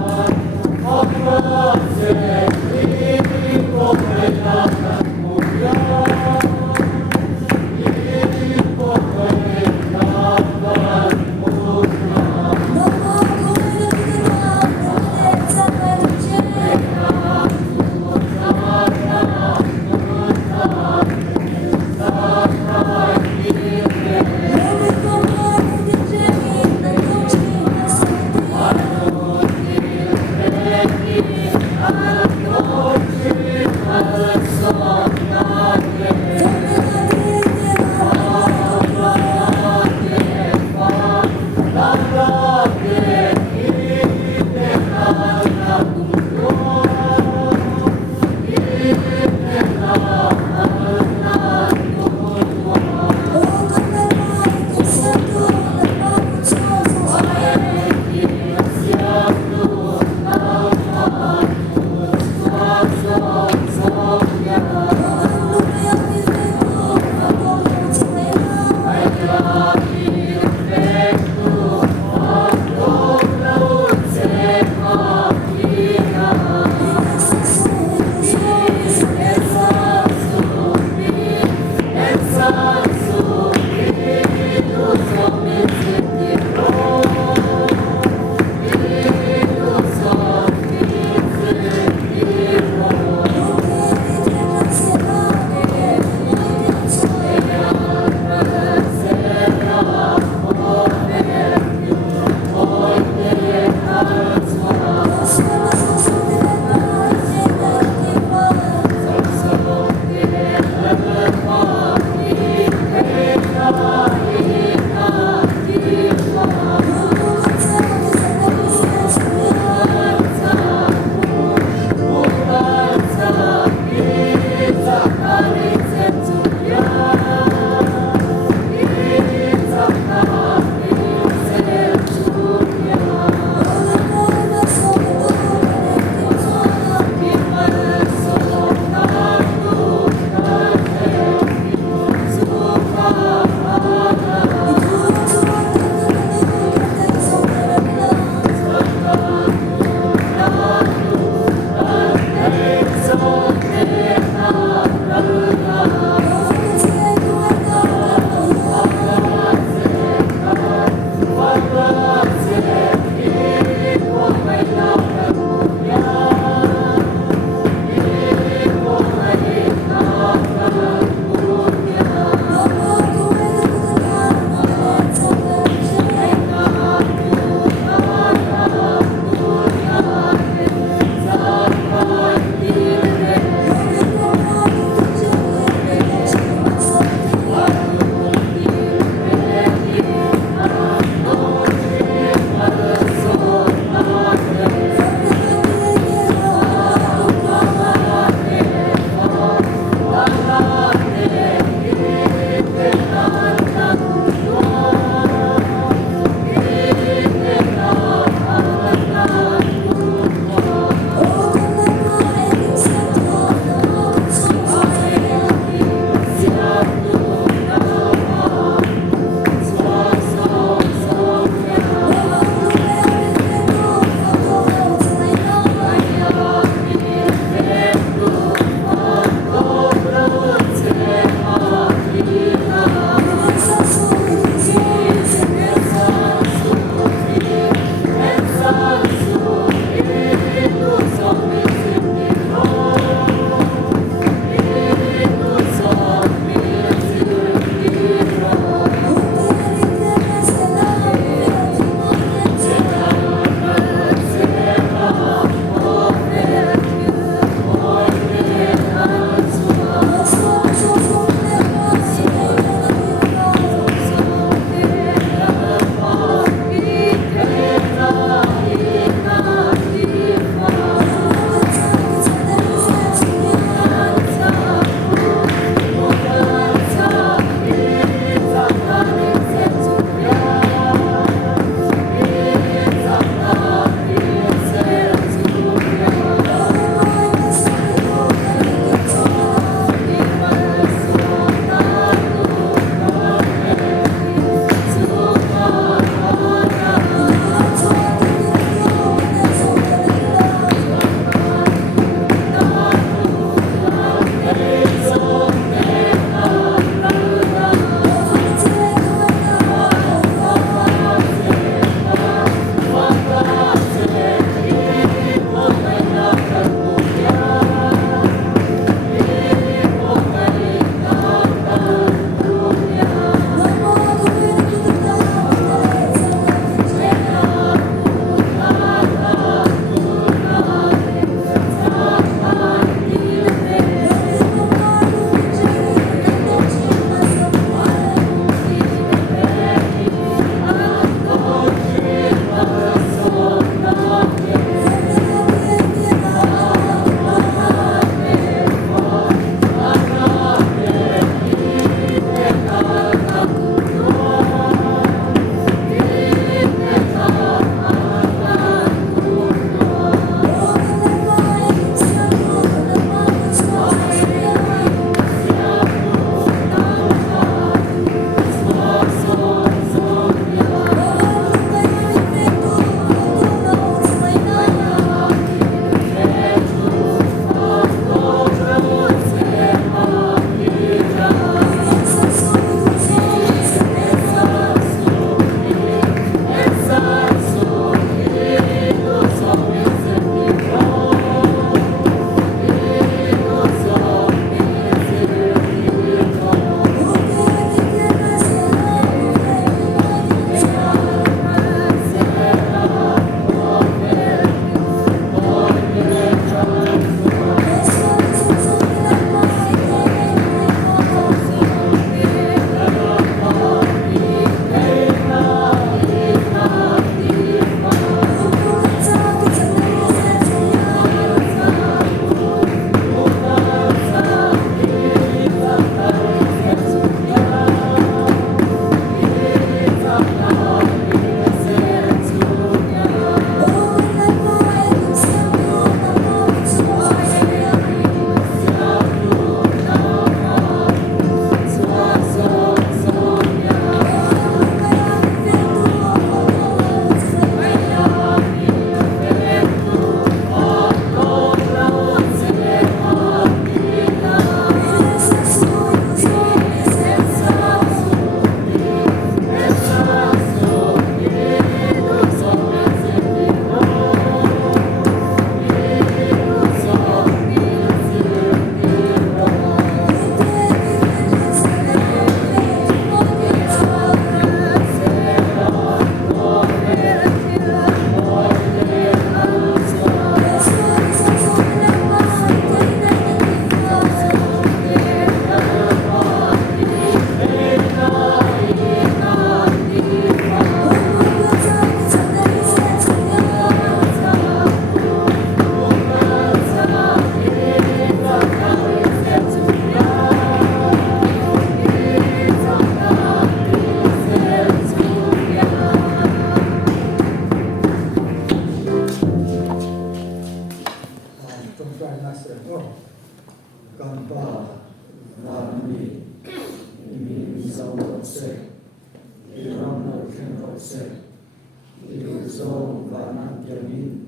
yamin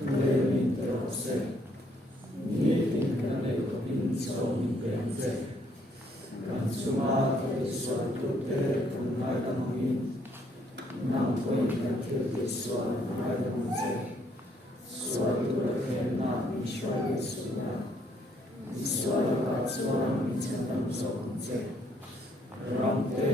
le min tro se ni tin kan le ko min so min pen se kan suma ke so tu te kan mai ta min nam point kan ke so mai ta min se so tu ke na mi shwa ke so na so ka so min chen tam so se ram te